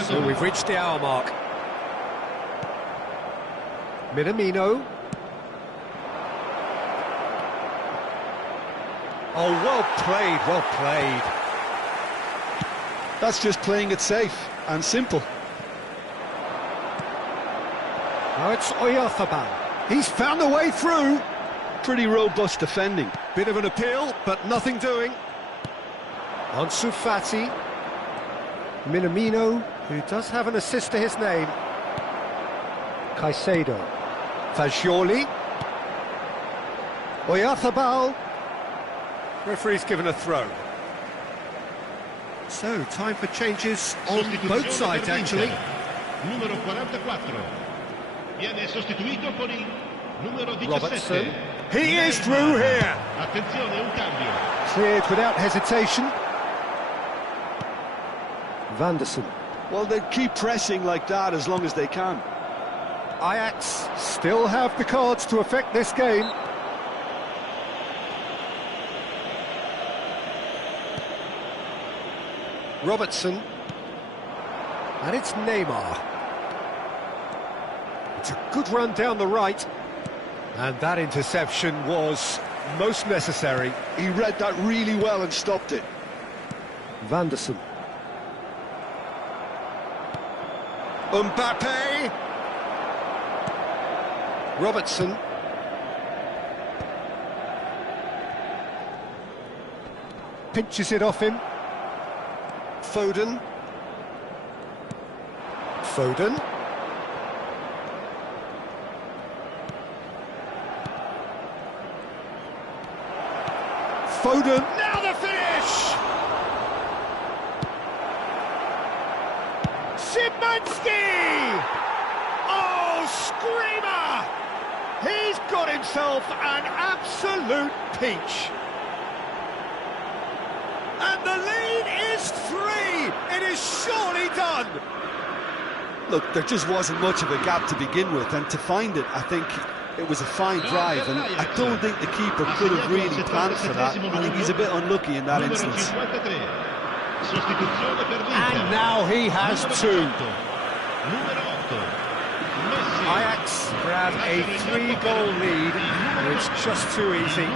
So we've reached the hour mark. Minamino. Oh, well played, well played. That's just playing it safe and simple. Now it's Oyarzabal. He's found a way through. Pretty robust defending. Bit of an appeal, but nothing doing. Ansu Fati. Minamino, who does have an assist to his name. Caicedo. Fagioli. Oyarzabal. Referee's given a throw. So, time for changes on both sides, actually. Numero 44. Viene sostituito con il numero 17. Robertson. He is through here. Attenzione, un cambio. Cleared without hesitation. Vanderson. Well, they keep pressing like that as long as they can. Ajax still have the cards to affect this game. Robertson. And it's Neymar. It's a good run down the right. And that interception was most necessary. He read that really well and stopped it. Vanderson. Mbappe. Robertson. Pinches it off him. Foden. Foden. Foden. Now the finish! Szymanski! Oh, screamer! He's got himself an absolute peach. And the lead is 3. It is surely done. Look, there just wasn't much of a gap to begin with, and to find it, I think it was a fine drive, and I don't think the keeper could have really planned for that. I think he's a bit unlucky in that instance. And now he has 2. Ajax grab a 3-goal lead, and it's just too easy.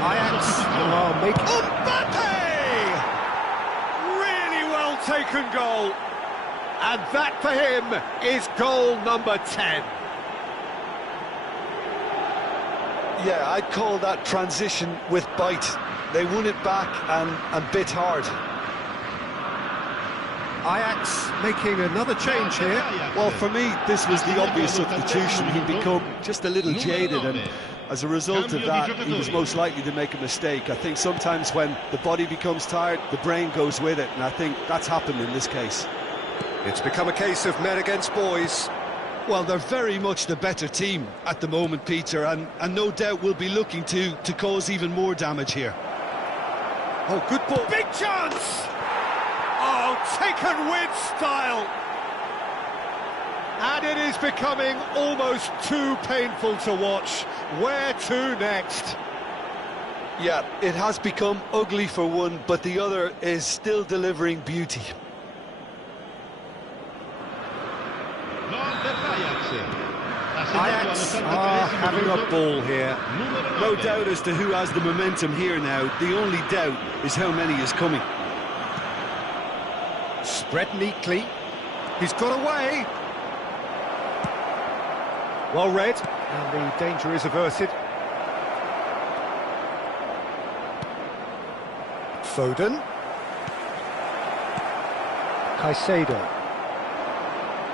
Ajax are making... Mbappe! Really well taken goal. And that for him is goal number 10. Yeah, I'd call that transition with bite. They won it back and bit hard. Ajax making another change here. Well, for me, this was the obvious substitution. He'd become just a little jaded, and as a result of that, he was most likely to make a mistake. I think sometimes when the body becomes tired, the brain goes with it, and I think that's happened in this case. It's become a case of men against boys. Well, they're very much the better team at the moment, Peter, and no doubt will be looking to cause even more damage here. Oh, good ball. Big chance! Oh, taken with style. And it is becoming almost too painful to watch. Where to next? Yeah, it has become ugly for one, but the other is still delivering beauty. Ajax are having a ball here. No doubt as to who has the momentum here now. The only doubt is how many is coming. Spread neatly. He's got away. Well read, and the danger is averted. Foden. Caicedo.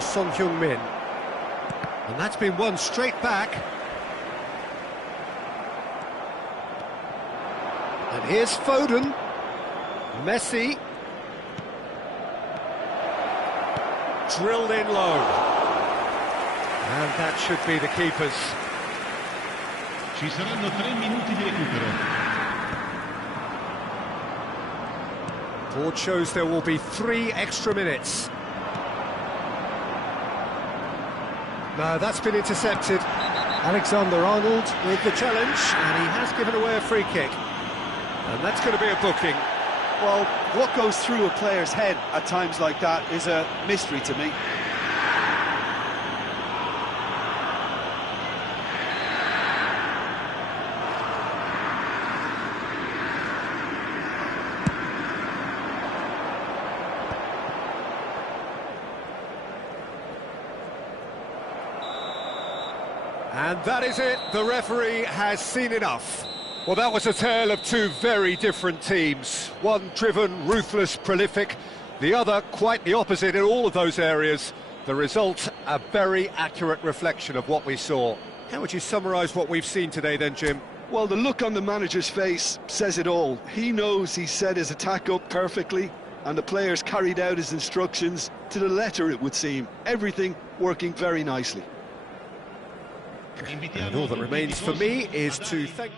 Son Heung-min. And that's been won straight back. And here's Foden. Messi. Drilled in low. And that should be the keepers. Ci saranno 3 minuti di recupero. Board shows there will be 3 extra minutes. No, that's been Alexander-Arnold with the challenge, and he has given away a free kick. And that's going to be a booking. Well, what goes through a player's head at times like that is a mystery to me. And that is it, the referee has seen enough. Well, that was a tale of two very different teams. One driven, ruthless, prolific, the other quite the opposite in all of those areas. The result, a very accurate reflection of what we saw. How would you summarise what we've seen today then, Jim? Well, the look on the manager's face says it all. He knows he set his attack up perfectly, and the players carried out his instructions to the letter, it would seem. Everything working very nicely. And all that remains for me is to thank...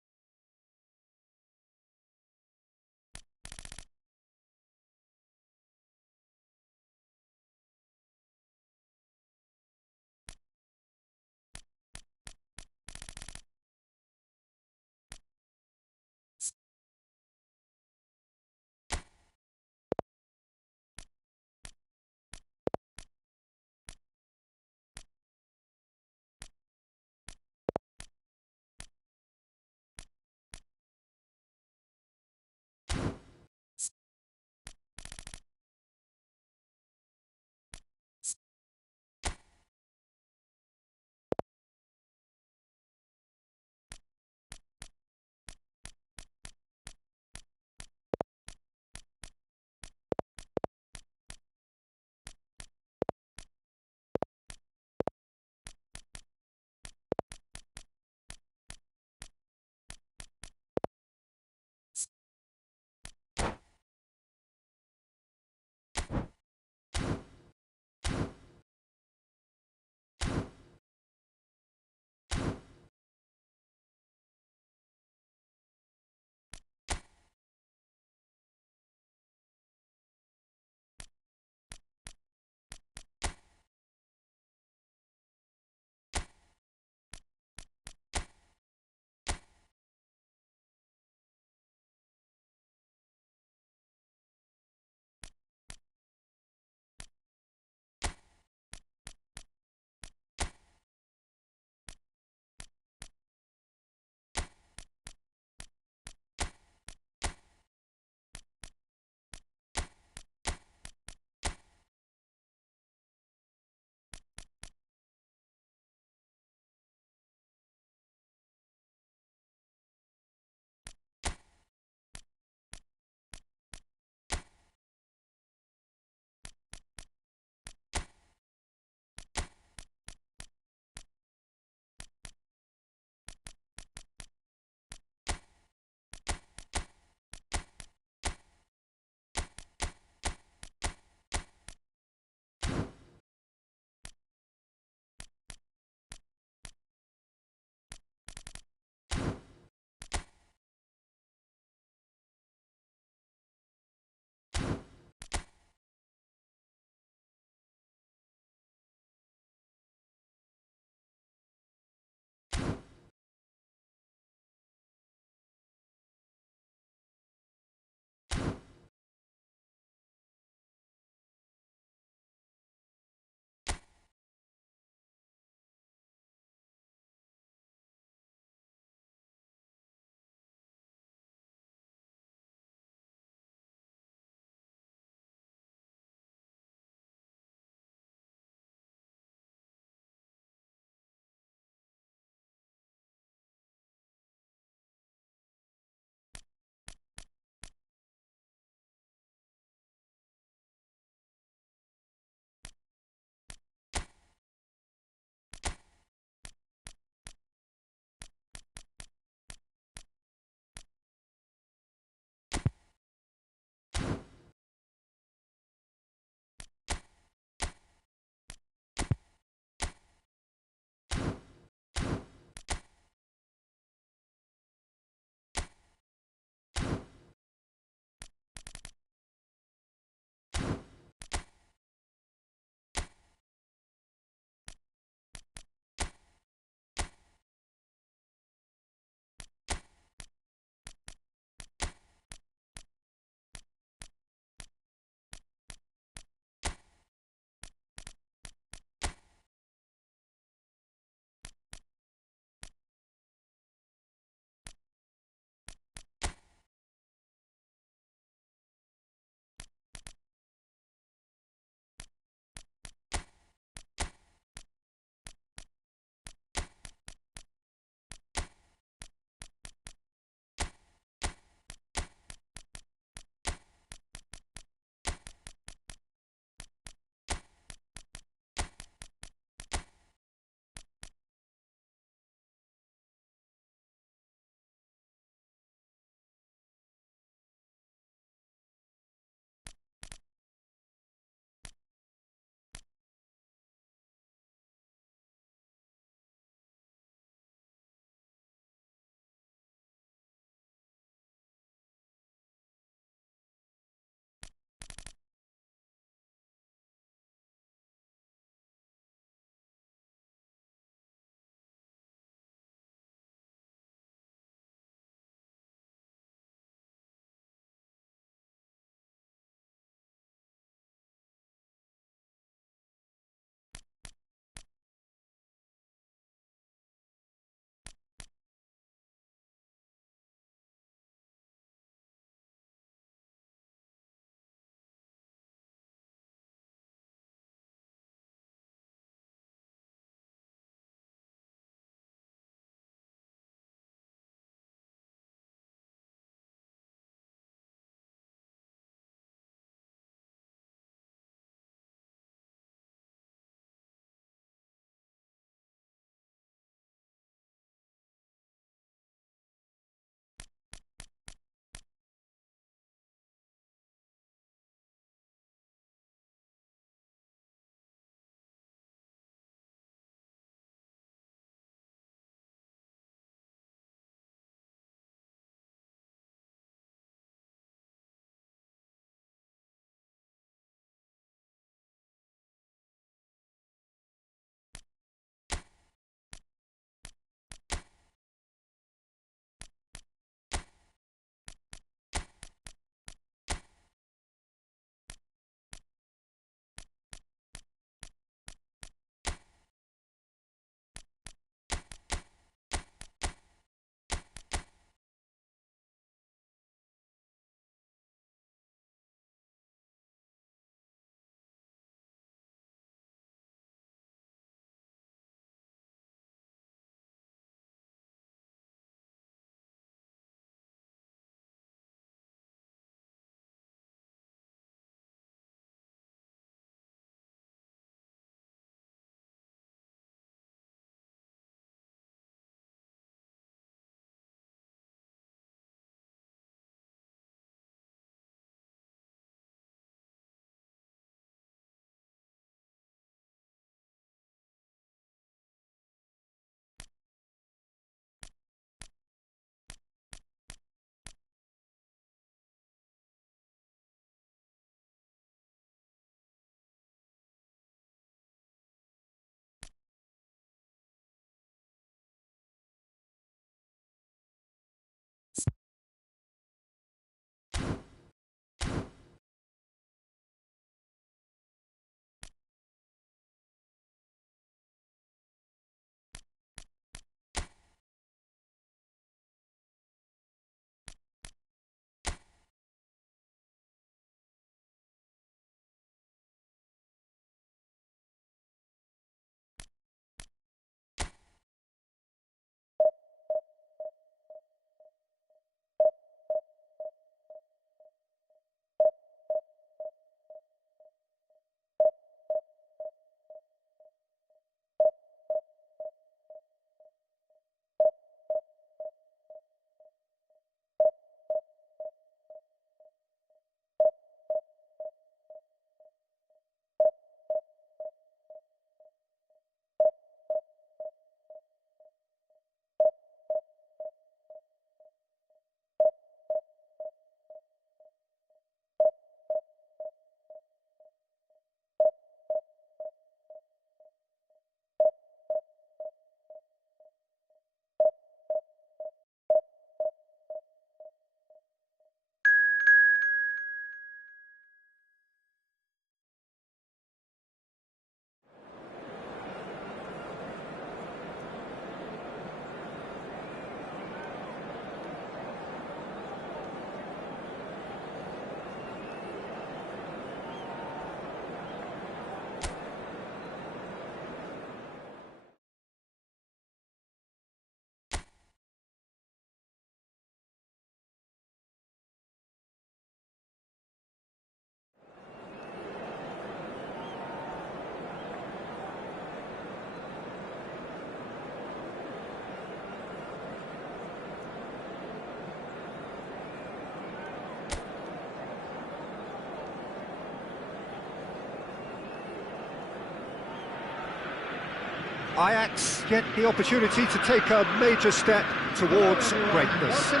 Ajax get the opportunity to take a major step towards greatness. A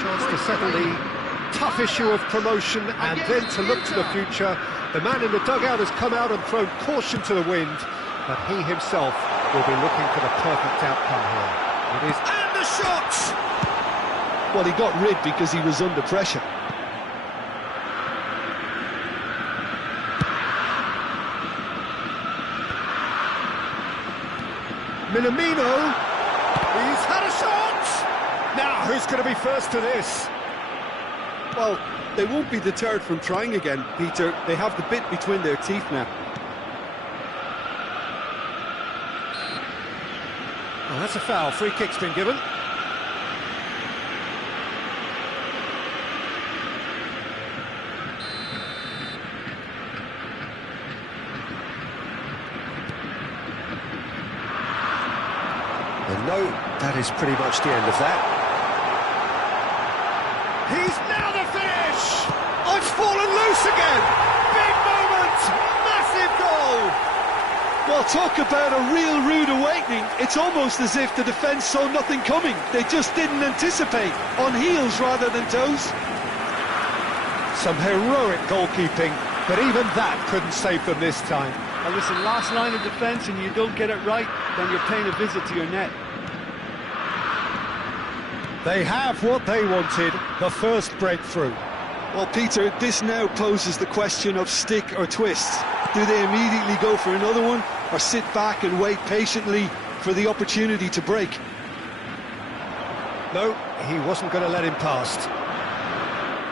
chance to settle the tough issue of promotion and then to look to the future. The man in the dugout has come out and thrown caution to the wind, but he himself will be looking for the perfect outcome here. It is, and the shot! Well, he got rid because he was under pressure. Minamino, he's had a shot! Now, who's going to be first to this? Well, they won't be deterred from trying again, Peter. They have the bit between their teeth now. Oh, that's a foul. Free kick's been given. And no, that is pretty much the end of that. He's now the finish! Oh, it's fallen loose again! Big moment! Massive goal! Well, talk about a real rude awakening. It's almost as if the defence saw nothing coming. They just didn't anticipate, on heels rather than toes. Some heroic goalkeeping, but even that couldn't save them this time. Well, listen, last line of defence and you don't get it right, then you're paying a visit to your net. They have what they wanted, the first breakthrough. Well, Peter, this now poses the question of stick or twist. Do they immediately go for another one, or sit back and wait patiently for the opportunity to break? No, he wasn't going to let him past.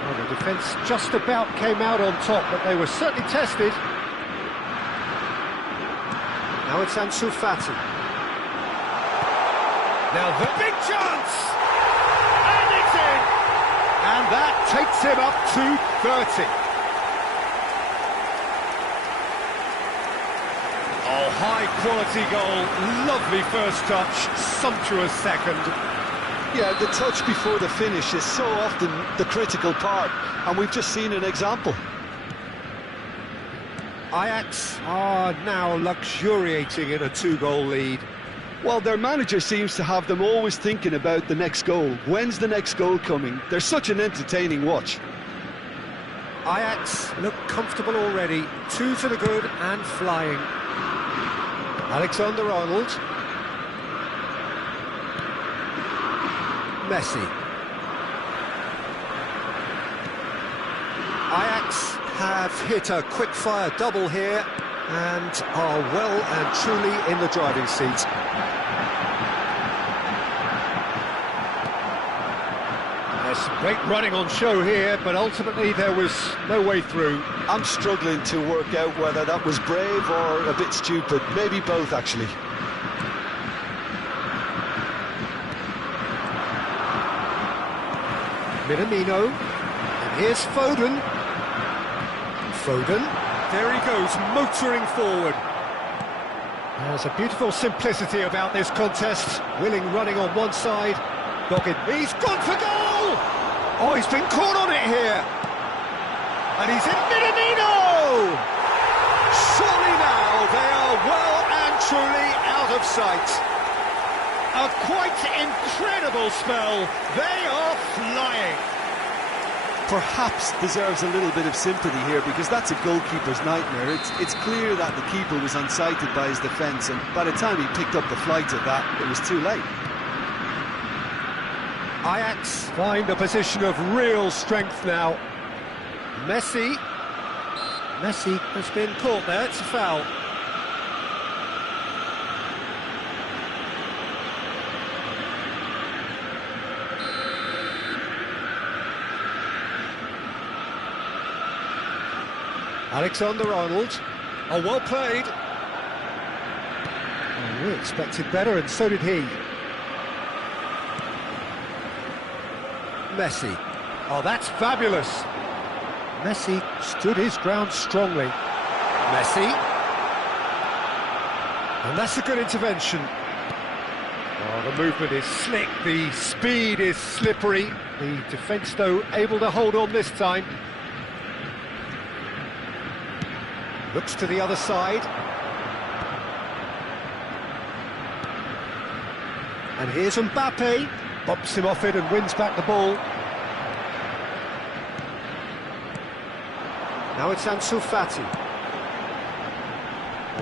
Well, the defence just about came out on top, but they were certainly tested. Now it's Ansu Fati. Now the big chance! And it's in! And that takes him up to 30. Oh, high-quality goal, lovely first touch, sumptuous second. Yeah, the touch before the finish is so often the critical part, and we've just seen an example. Ajax are now luxuriating in a 2-goal lead. Well, their manager seems to have them always thinking about the next goal. When's the next goal coming? They're such an entertaining watch. Ajax look comfortable already. 2 to the good and flying. Alexander-Arnold. Messi. Ajax have hit a quick-fire double here and are well and truly in the driving seat. There's some great running on show here, but ultimately there was no way through. I'm struggling to work out whether that was brave or a bit stupid. Maybe both, actually. Minamino, and here's Foden. Foden, there he goes, motoring forward. There's a beautiful simplicity about this contest. Willing running on one side, dogged. He's gone for goal! Oh, he's been caught on it here. And he's in Minamino! Surely now they are well and truly out of sight. A quite incredible spell. They are flying. Perhaps deserves a little bit of sympathy here, because that's a goalkeeper's nightmare. It's clear that the keeper was unsighted by his defence, and by the time he picked up the flight of that, it was too late. Ajax find a position of real strength now. Messi has been caught there, it's a foul. Alexander-Arnold, oh, well played. Oh, we expected better, and so did he. Messi, oh, that's fabulous. Messi stood his ground strongly. Messi, and that's a good intervention. Oh, the movement is slick, the speed is slippery. The defence, though, able to hold on this time. Looks to the other side. And here's Mbappe, bumps him off it and wins back the ball. Now it's Ansu Fati.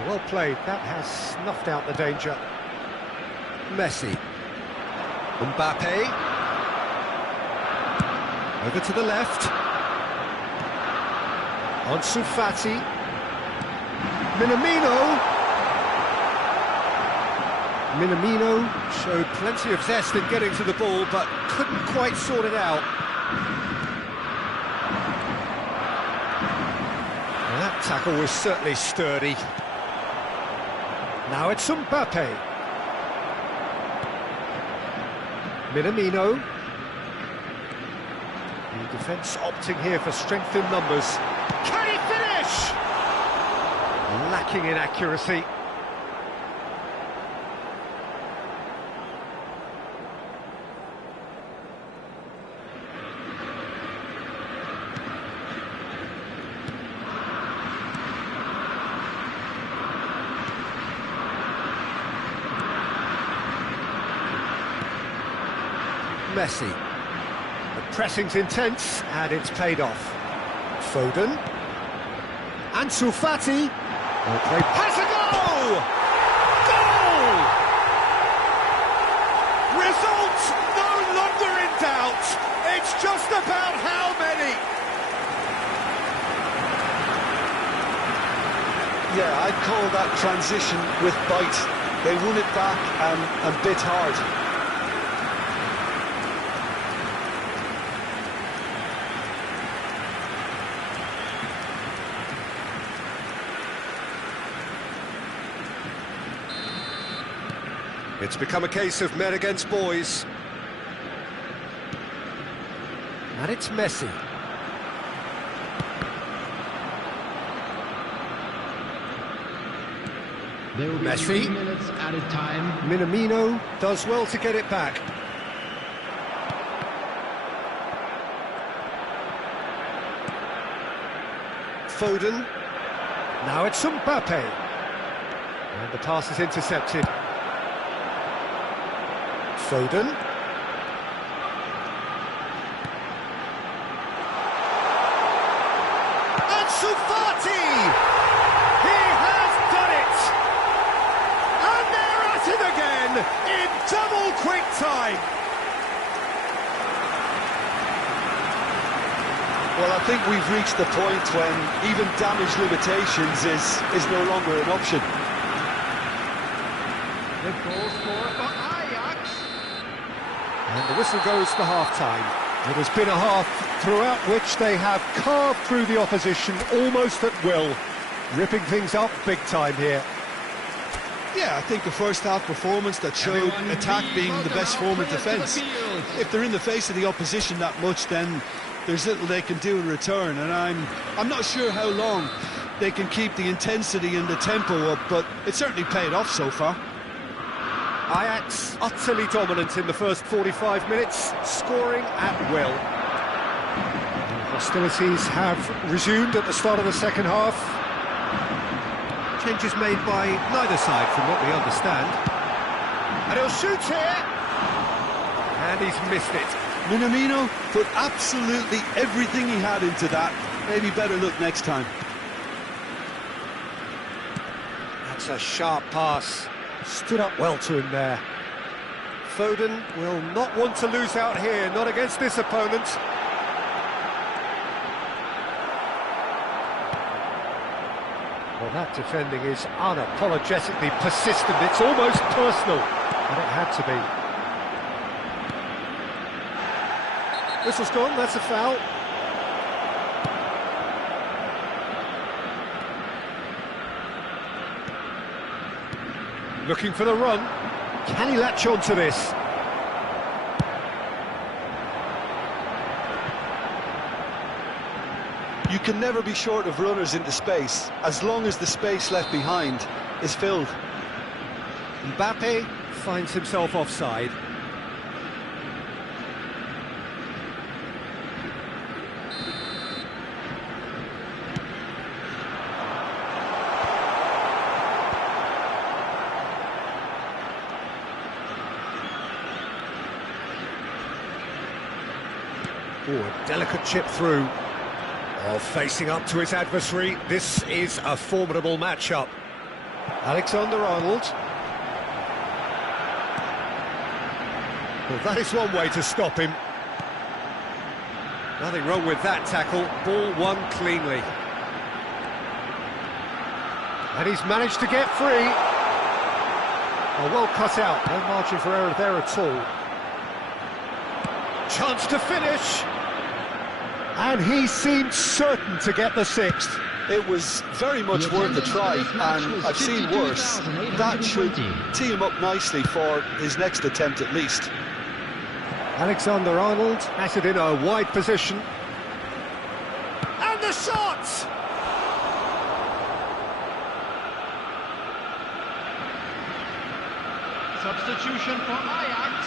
Well played, that has snuffed out the danger. Messi. Mbappe. Over to the left. Ansu Fati. Minamino showed plenty of zest in getting to the ball, but couldn't quite sort it out. Well, that tackle was certainly sturdy. Now it's Mbappe. Minamino. The defence opting here for strength in numbers. Can he finish? Lacking in accuracy. Messi. The pressing's intense, and it's paid off. Foden. Ansu Fati. Well played. Has a goal! Goal! Result no longer in doubt. It's just about how many. Yeah, I'd call that transition with bite. They won it back and bit hard. It's become a case of men against boys. And it's Messi. There will be Messi. 3 minutes added time. Minamino does well to get it back. Foden. Now it's Mbappe. And the pass is intercepted. Foden. Ansu Fati! He has done it! And they're at it again in double quick time! Well, I think we've reached the point when even damage limitations is no longer an option. The goal scorer for Ajax. And the whistle goes for half-time. It has been a half throughout which they have carved through the opposition almost at will, ripping things up big time here. Yeah, I think a first-half performance that showed attack being the best form of defence. If they're in the face of the opposition that much, then there's little they can do in return, and I'm not sure how long they can keep the intensity and the tempo up, but it certainly paid off so far. Ajax utterly dominant in the first 45 minutes, scoring at will. Hostilities have resumed at the start of the second half. Changes made by neither side from what we understand. And he'll shoot here. And he's missed it. Minamino put absolutely everything he had into that. Maybe better look next time. That's a sharp pass. Stood up well to him there. Foden will not want to lose out here, not against this opponent. Well, that defending is unapologetically persistent. It's almost personal, and it had to be. Whistle's gone, that's a foul. Looking for the run. Can he latch on to this? You can never be short of runners into space, as long as the space left behind is filled. Mbappe finds himself offside. Oh, a delicate chip through. Oh, facing up to his adversary. This is a formidable matchup. Alexander-Arnold. Well, that is one way to stop him. Nothing wrong with that tackle. Ball won cleanly. And he's managed to get free. Oh, well cut out. No margin for error there at all. Chance to finish. And he seemed certain to get the sixth. It was very much worth a try, and I've seen worse. That should tee him up nicely for his next attempt at least. Alexander-Arnold has it in a wide position. And the shot! Substitution for Ajax,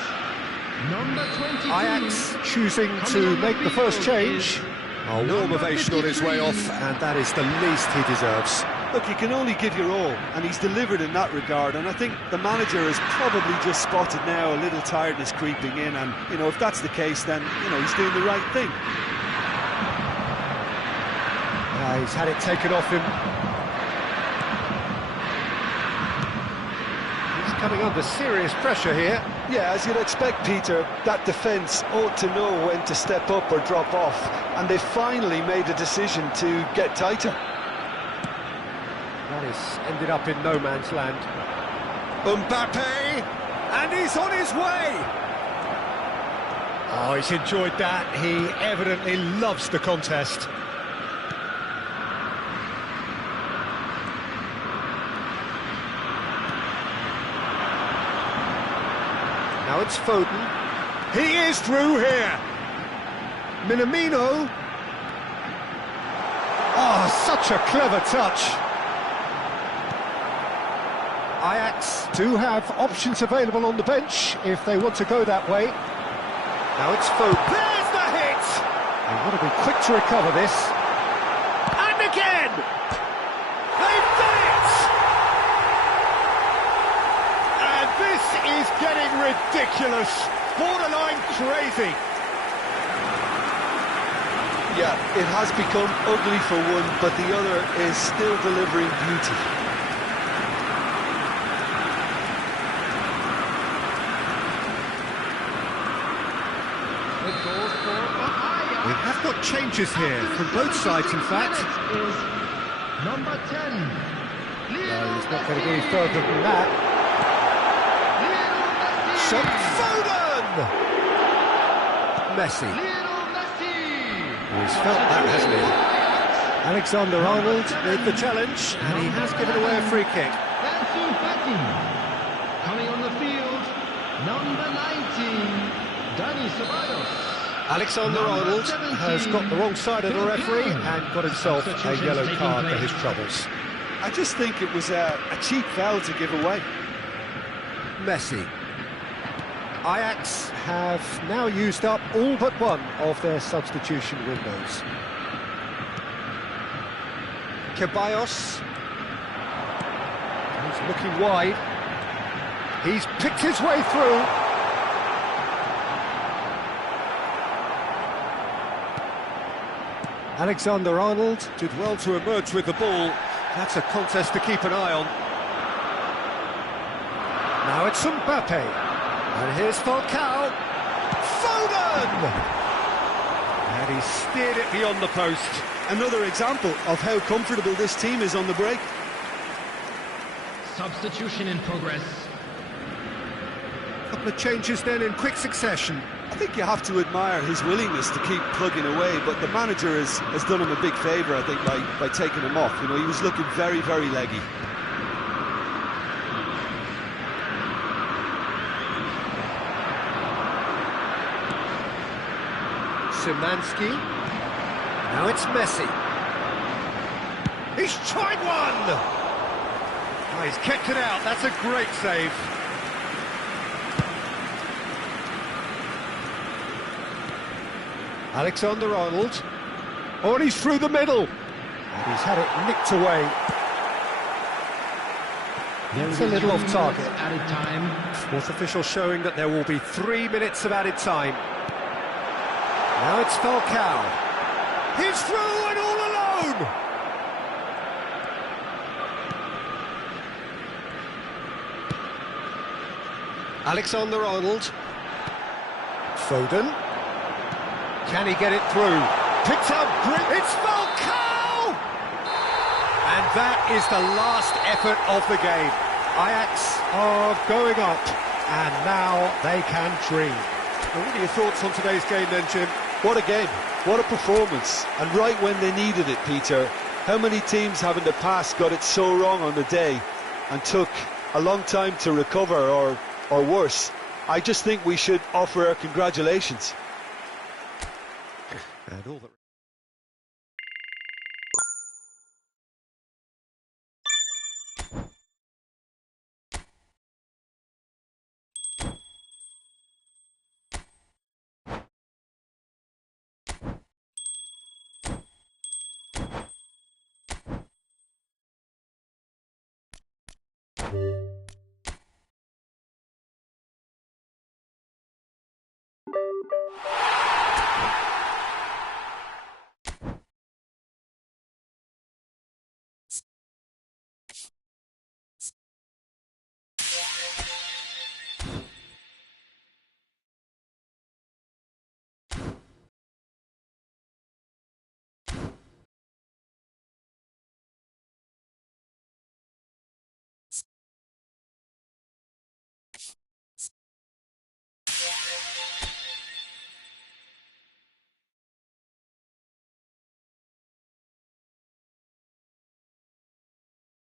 number 22. Ajax choosing to make the first change. A warm ovation on his way off, and that is the least he deserves. Look, you can only give your all, and he's delivered in that regard, and I think the manager has probably just spotted now a little tiredness creeping in, and, you know, if that's the case, then, you know, he's doing the right thing. He's had it taken off him. He's coming under serious pressure here. Yeah, as you'd expect, Peter, that defence ought to know when to step up or drop off, and they finally made a decision to get tighter. That has ended up in no man's land. Mbappe, and he's on his way. Oh, he's enjoyed that. He evidently loves the contest. Now it's Foden. He is through here. Minamino. Oh, such a clever touch. Ajax do have options available on the bench if they want to go that way. Now it's Foden. There's the hit! They want to be quick to recover this. And again! They've done it! And this is getting ridiculous. Borderline crazy. Yeah, it has become ugly for one, but the other is still delivering beauty. We have got changes here from both sides, in fact. Is number 10. No, he's not going to go any further than that. Shot Foden! Messi. He's felt that, hasn't he? Alexander-Arnold with the challenge, and he has given away a free kick. Coming on the field, number 19, Dani Ceballos. Alexander-Arnold has got the wrong side of the referee and got himself a yellow card for his troubles. I just think it was a cheap foul to give away. Messi. Ajax have now used up all but one of their substitution windows. Ceballos. He's looking wide. He's picked his way through. Alexander-Arnold did well to emerge with the ball. That's a contest to keep an eye on. Now it's Mbappe. And here's Falcao. Foden! And he steered it beyond the post. Another example of how comfortable this team is on the break. Substitution in progress. A couple of changes then in quick succession. I think you have to admire his willingness to keep plugging away, but the manager has done him a big favour, I think, by taking him off. You know, he was looking very, very leggy. Szymanski. Now it's Messi. He's tried one! Oh, he's kept it out. That's a great save. Alexander-Arnold. Oh, and he's through the middle. And he's had it nicked away. It's a little off target. Added time. Fourth official showing that there will be 3 minutes of added time. Now it's Falcao. He's through and all alone! Alexander-Arnold. Foden. Can he get it through? Picks out it's Falcao! And that is the last effort of the game. Ajax are going up, and now they can dream. Well, what are your thoughts on today's game then, Jim? What a game, what a performance, and right when they needed it, Peter. How many teams have in the past got it so wrong on the day and took a long time to recover, or worse? I just think we should offer our congratulations. And all that...